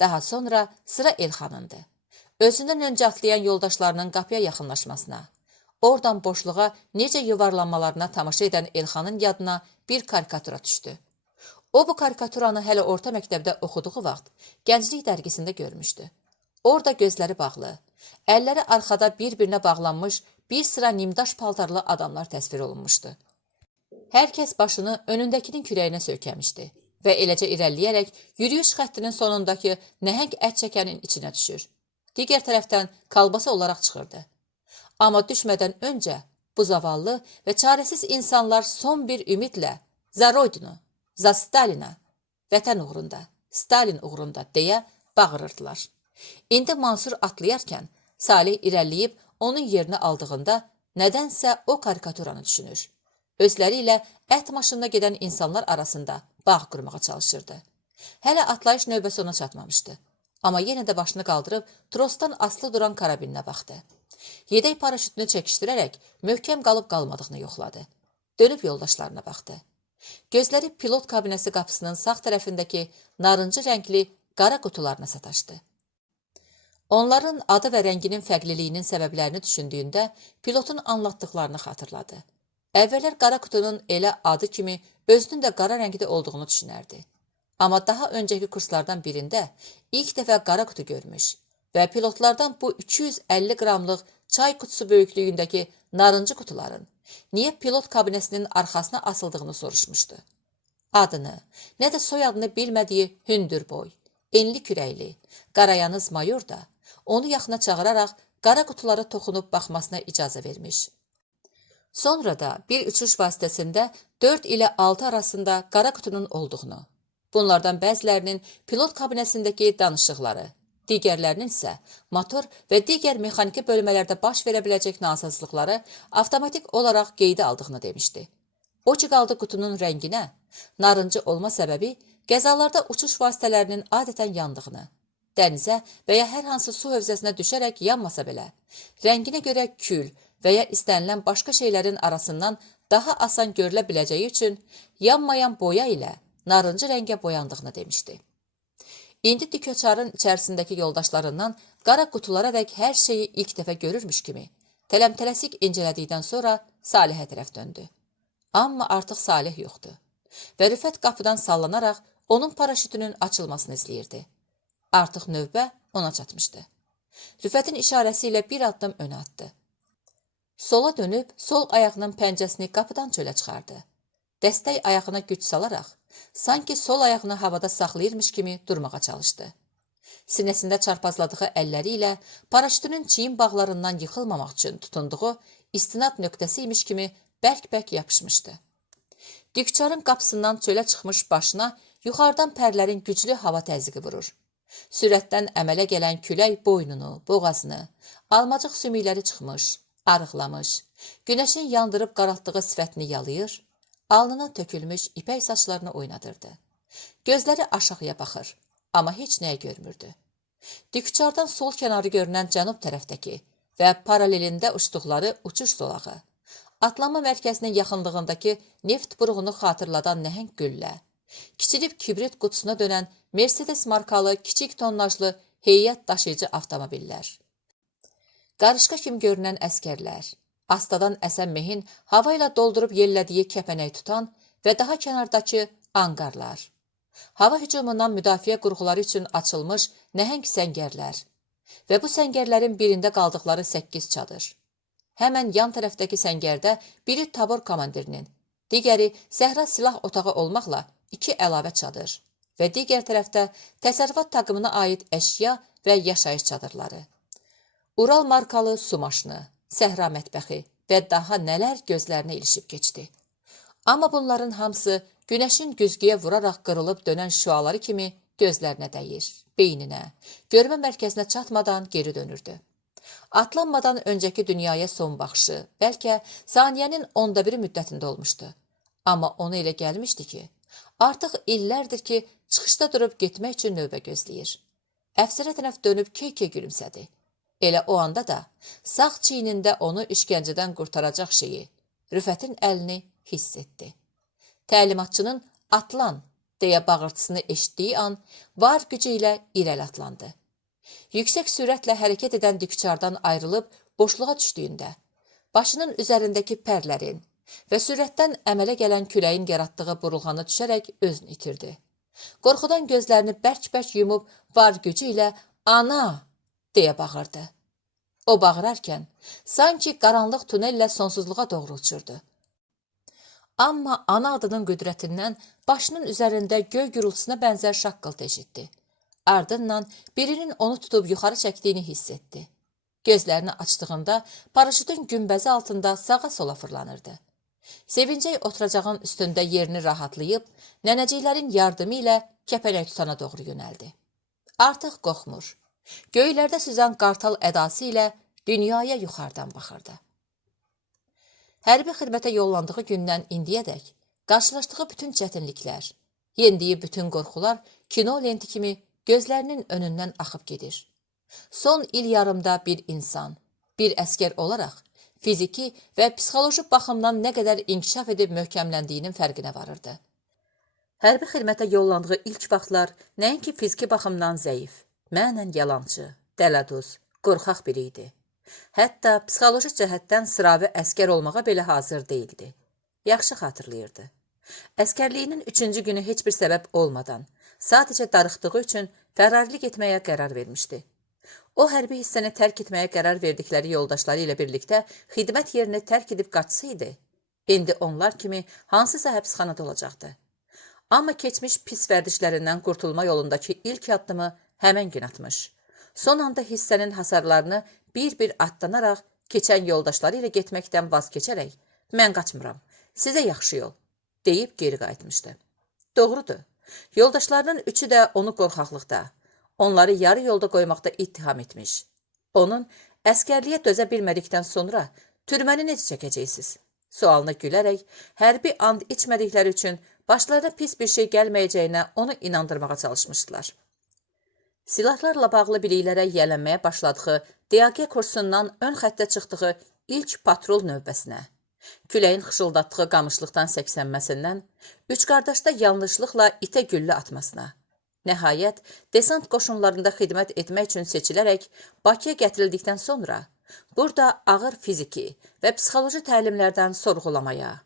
Daha sonra sıra Elxanındı. Özündən öncə atlayan yoldaşlarının qapıya yaxınlaşmasına, oradan boşluğa necə yuvarlanmalarına tamaşa edən Elxanın yadına bir karikatura düşdü. O bu karikaturanı hələ orta məktəbdə oxuduğu vaxt Gənclik dərgisində görmüşdü. Orada gözləri bağlı, əlləri arxada bir-birinə bağlanmış bir sıra nimdaş paltarlı adamlar təsvir olunmuşdu. Hər kəs başını önündəkinin kürəyinə söykəmişdi və eləcə irəliləyərək yürüyüş xəttinin sonundakı nəhəng ət çəkənin içinə düşür. Digər tərəfdən kalbasa olaraq çıxırdı. Amma düşmədən öncə bu zavallı və çarəsiz insanlar son bir ümidlə "Za Rodinu, za Stalina, vətən uğrunda, Stalin uğrunda" deyə bağırırdılar. İndi Mansur atlayarkən Salih irəliləyib onun yerini aldığında nədənsə o karikaturanı düşünür. Özləri ilə ət maşınına gedən insanlar arasında bağ qurmağa çalışırdı. Hələ atlayış növbəsi ona çatmamışdı. Amma yenə də başını qaldırıb trosdan asılı duran karabininə baxdı. Yedək paraşütünü çəkişdirərək möhkəm qalıb qalmadığını yoxladı. Dönüb yoldaşlarına baxdı. Gözləri pilot kabinəsi qapısının sağ tərəfindəki narıncı rəngli qara qutularına sataşdı. Onların adı və rənginin fərqliliyinin səbəblərini düşündüyündə pilotun anlatdıqlarını xatırladı. Əvvəllər qara qutunun elə adı kimi özünün də qara rəngdə olduğunu düşünərdi. Amma daha öncəki kurslardan birində ilk dəfə qara qutu görmüş və pilotlardan bu 250 qramlıq çay qutusu böyüklüyündəki narıncı qutuların niyə pilot kabinəsinin arxasına asıldığını soruşmuşdu. Adını, nə də soyadını bilmədiyi hündür boy, enli kürəkli, qarayanız mayor da onu yaxına çağıraraq qara qutulara toxunub baxmasına icazə vermiş. Sonra da bir uçuş vasitəsində 4 ilə 6 arasında qara qutunun olduğunu, bunlardan bəzilərinin pilot kabinəsindəki danışıqları, digərlərinin isə motor və digər mexaniki bölmələrdə baş verə biləcək nasazlıqları avtomatik olaraq qeydə aldığını demişdi. O ki qaldı qutunun rənginə, narıncı olma səbəbi qəzalarda uçuş vasitələrinin adətən yandığını, dənizə və ya hər hansı su hövzəsinə düşərək yanmasa belə, rənginə görə kül və ya istənilən başqa şeylərin arasından daha asan görülə biləcəyi üçün yanmayan boya ilə narıncı rəngə boyandığını demişdi. İndi dikəçarın içərisindəki yoldaşlarından qara qutulara dək hər şeyi ilk dəfə görürmüş kimi tələmtələsik incələdikdən sonra Salihə tərəf döndü. Amma artıq Salih yoxdu və Rüfət qapıdan sallanaraq onun paraşütünün açılmasını izləyirdi. Artıq növbə ona çatmışdı. Rüfətin işarəsi ilə bir addım önə atdı. Sola dönüb sol ayağının pəncəsini qapıdan çölə çıxardı. Dəstək ayağına güc salaraq, sanki sol ayağını havada saxlayırmış kimi durmağa çalışdı. Sinəsində çarpazladığı əlləri ilə paraşütünün çiyin bağlarından yıxılmamaq üçün tutunduğu istinad nöqtəsi imiş kimi bərk-bərk yapışmışdı. Dikçarın qapısından çölə çıxmış başına yuxarıdan pərlərin güclü hava təzyiqi vurur. Sürətdən əmələ gələn külək boynunu, boğazını, almacıq sümükləri çıxmış, arıqlamış, günəşin yandırıb qaraltdığı sifətini yalayır, alnına tökülmüş ipək saçlarını oynadırdı. Gözləri aşağıya baxır, amma heç nəyə görmürdü. Diküçardan sol kənarı görünən cənub tərəfdəki və paralelində uçduqları uçuş zolağı, atlama mərkəzinin yaxınlığındakı neft buruğunu xatırladan nəhəng güllə, kiçilib kibrit qutusuna dönən Mercedes markalı kiçik tonnajlı heyət daşıyıcı avtomobillər, qarışqa kimi görünən əskərlər, astadan əsən mehin hava ilə doldurub yellədiyi kəpənək tutan və daha kənardakı anqarlar, hava hücumundan müdafiə qurğuları üçün açılmış nəhəng səngərlər və bu səngərlərin birində qaldıqları 8 çadır. Həmən yan tərəfdəki səngərdə biri tabor komandirinin, digəri səhra silah otağı olmaqla 2 əlavə çadır və digər tərəfdə təsərrüfat takımına aid əşya və yaşayış çadırları. Ural markalı su maşını, səhra mətbəxi və daha nələr gözlərinə ilişib keçdi. Amma bunların hamısı günəşin güzgüyə vuraraq qırılıb dönən şüaları kimi gözlərinə dəyir, beyninə, görmə mərkəzinə çatmadan geri dönürdü. Atlanmadan öncəki dünyaya son baxışı, bəlkə saniyənin 1/10 müddətində olmuşdu. Amma ona elə gəlmişdi ki, artıq illərdir ki, çıxışda durub getmək üçün növbə gözləyir. Əfsərə tərəf dönüb key-key gülümsədi. Elə o anda da sağ çiynində onu işgəncədən qurtaracaq şeyi, Rüfətin əlini hiss etdi. Təlimatçının atlan deyə bağırtısını eşitdiyi an var gücü ilə irəli atlandı. Yüksək sürətlə hərəkət edən diküçardan ayrılıb boşluğa düşdüyündə, başının üzərindəki pərlərin və sürətdən əmələ gələn küləyin yaratdığı burulğanı düşərək özünü itirdi. Qorxudan gözlərini bərk-bərk yumub var gücü ilə "Ana!" deyə bağırdı. O bağırarkən, sanki qaranlıq tunellə sonsuzluğa doğru uçurdu. Amma ana adının qüdrətindən başının üzərində göy gürültüsünə bənzər şaqqıltı eşitdi. Ardından birinin onu tutub yuxarı çəkdiyini hiss etdi. Gözlərini açdığında paraşütün günbəzi altında sağa-sola fırlanırdı. Sevincək oturacağın üstündə yerini rahatlayıb, nənəciklərin yardımı ilə kəpənək tutana doğru yönəldi. Artıq qorxmur. Göylərdə süzən qartal ədası ilə dünyaya yuxarıdan baxırdı. Hərbi xidmətə yollandığı gündən indiyədək qarşılaşdığı bütün çətinliklər, yendiyi bütün qorxular kino lenti kimi gözlərinin önündən axıb gedir. Son il yarımda bir insan, bir əskər olaraq fiziki və psixoloji baxımdan nə qədər inkişaf edib möhkəmləndiyinin fərqinə varırdı. Hərbi xidmətə yollandığı ilk vaxtlar nəinki fiziki baxımdan zəif, mənən yalançı, dələduz, qorxaq biri idi. Hətta psixoloji cəhətdən sıravi əskər olmağa belə hazır deyildi. Yaxşı xatırlayırdı. Əskərliyinin 3-cü günü heç bir səbəb olmadan, sadəcə darıxdığı üçün fərarlıq etməyə qərar vermişdi. O, hərbi hissəni tərk etməyə qərar verdikləri yoldaşları ilə birlikdə xidmət yerini tərk edib qaçsaydı, indi onlar kimi hansısa həbsxanada olacaqdı. Amma keçmiş pis vərdişlərindən qurtulma yolundakı ilk addımı həmən gün atmış. Son anda hissənin hasarlarını bir-bir atlanaraq keçən yoldaşları ilə getməkdən vaz keçərək, "Mən qaçmıram, sizə yaxşı yol," deyib geri qayıtmışdı. Doğrudur, yoldaşlarının üçü də onu qorxaqlıqda, onları yarı yolda qoymaqda ittiham etmiş. Onun əskərliyə dözə bilmədikdən sonra türməni necə çəkəcəksiniz? Sualına gülərək, hərbi and içmədikləri üçün başlarına pis bir şey gəlməyəcəyinə onu inandırmağa çalışmışdılar. Silahlarla bağlı biliklərə yələnməyə başladığı DAQ kursundan ön xəttə çıxdığı ilk patrol növbəsinə, küləyin xışıldatdığı qamışlıqdan səksənməsindən, üç qardaşda yanlışlıqla itə güllə atmasına, nəhayət, desant qoşunlarında xidmət etmək üçün seçilərək Bakıya gətirildikdən sonra, burada ağır fiziki və psixoloji təlimlərdən sorğulamaya,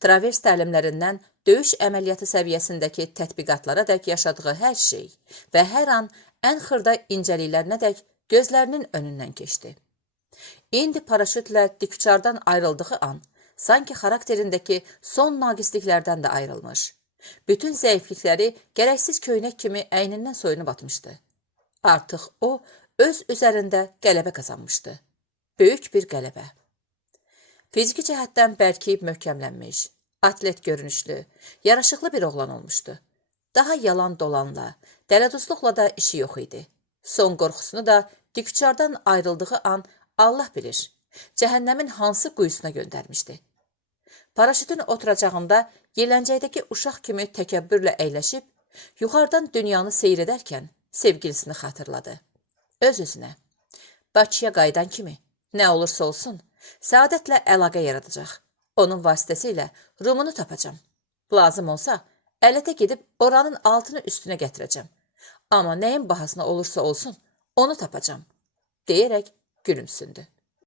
travers təlimlərindən döyüş əməliyyatı səviyyəsindəki tətbiqatlara dək yaşadığı hər şey və hər an ən xırda incəliklərinə dək gözlərinin önündən keçdi. İndi paraşütlə diküçardan ayrıldığı an, sanki xarakterindəki son naqisliklərdən də ayrılmış. Bütün zəiflikləri gərəksiz köynək kimi əynindən soyunub atmışdı. Artıq o, öz üzərində qələbə qazanmışdı. Böyük bir qələbə. Fiziki cəhətdən bərkiyib möhkəmlənmiş, atlet görünüşlü, yaraşıqlı bir oğlan olmuşdu. Daha yalan dolanla, dələduzluqla da işi yox idi. Son qorxusunu da diküçardan ayrıldığı an Allah bilir, cəhənnəmin hansı quyusuna göndərmişdi. Paraşütün oturacağında yələncəkdəki uşaq kimi təkəbbürlə əyləşib, yuxarıdan dünyanı seyr edərkən sevgilisini xatırladı. Öz-özünə. Bakıya qayıdan kimi, nə olursa olsun, Səadətlə əlaqə yaradacaq. Onun vasitəsilə Rumunu tapacam. Lazım olsa, ələtə gedib oranın altını üstünə gətirəcəm. Amma nəyin bahasına olursa olsun, onu tapacam, deyərək gülümsündü.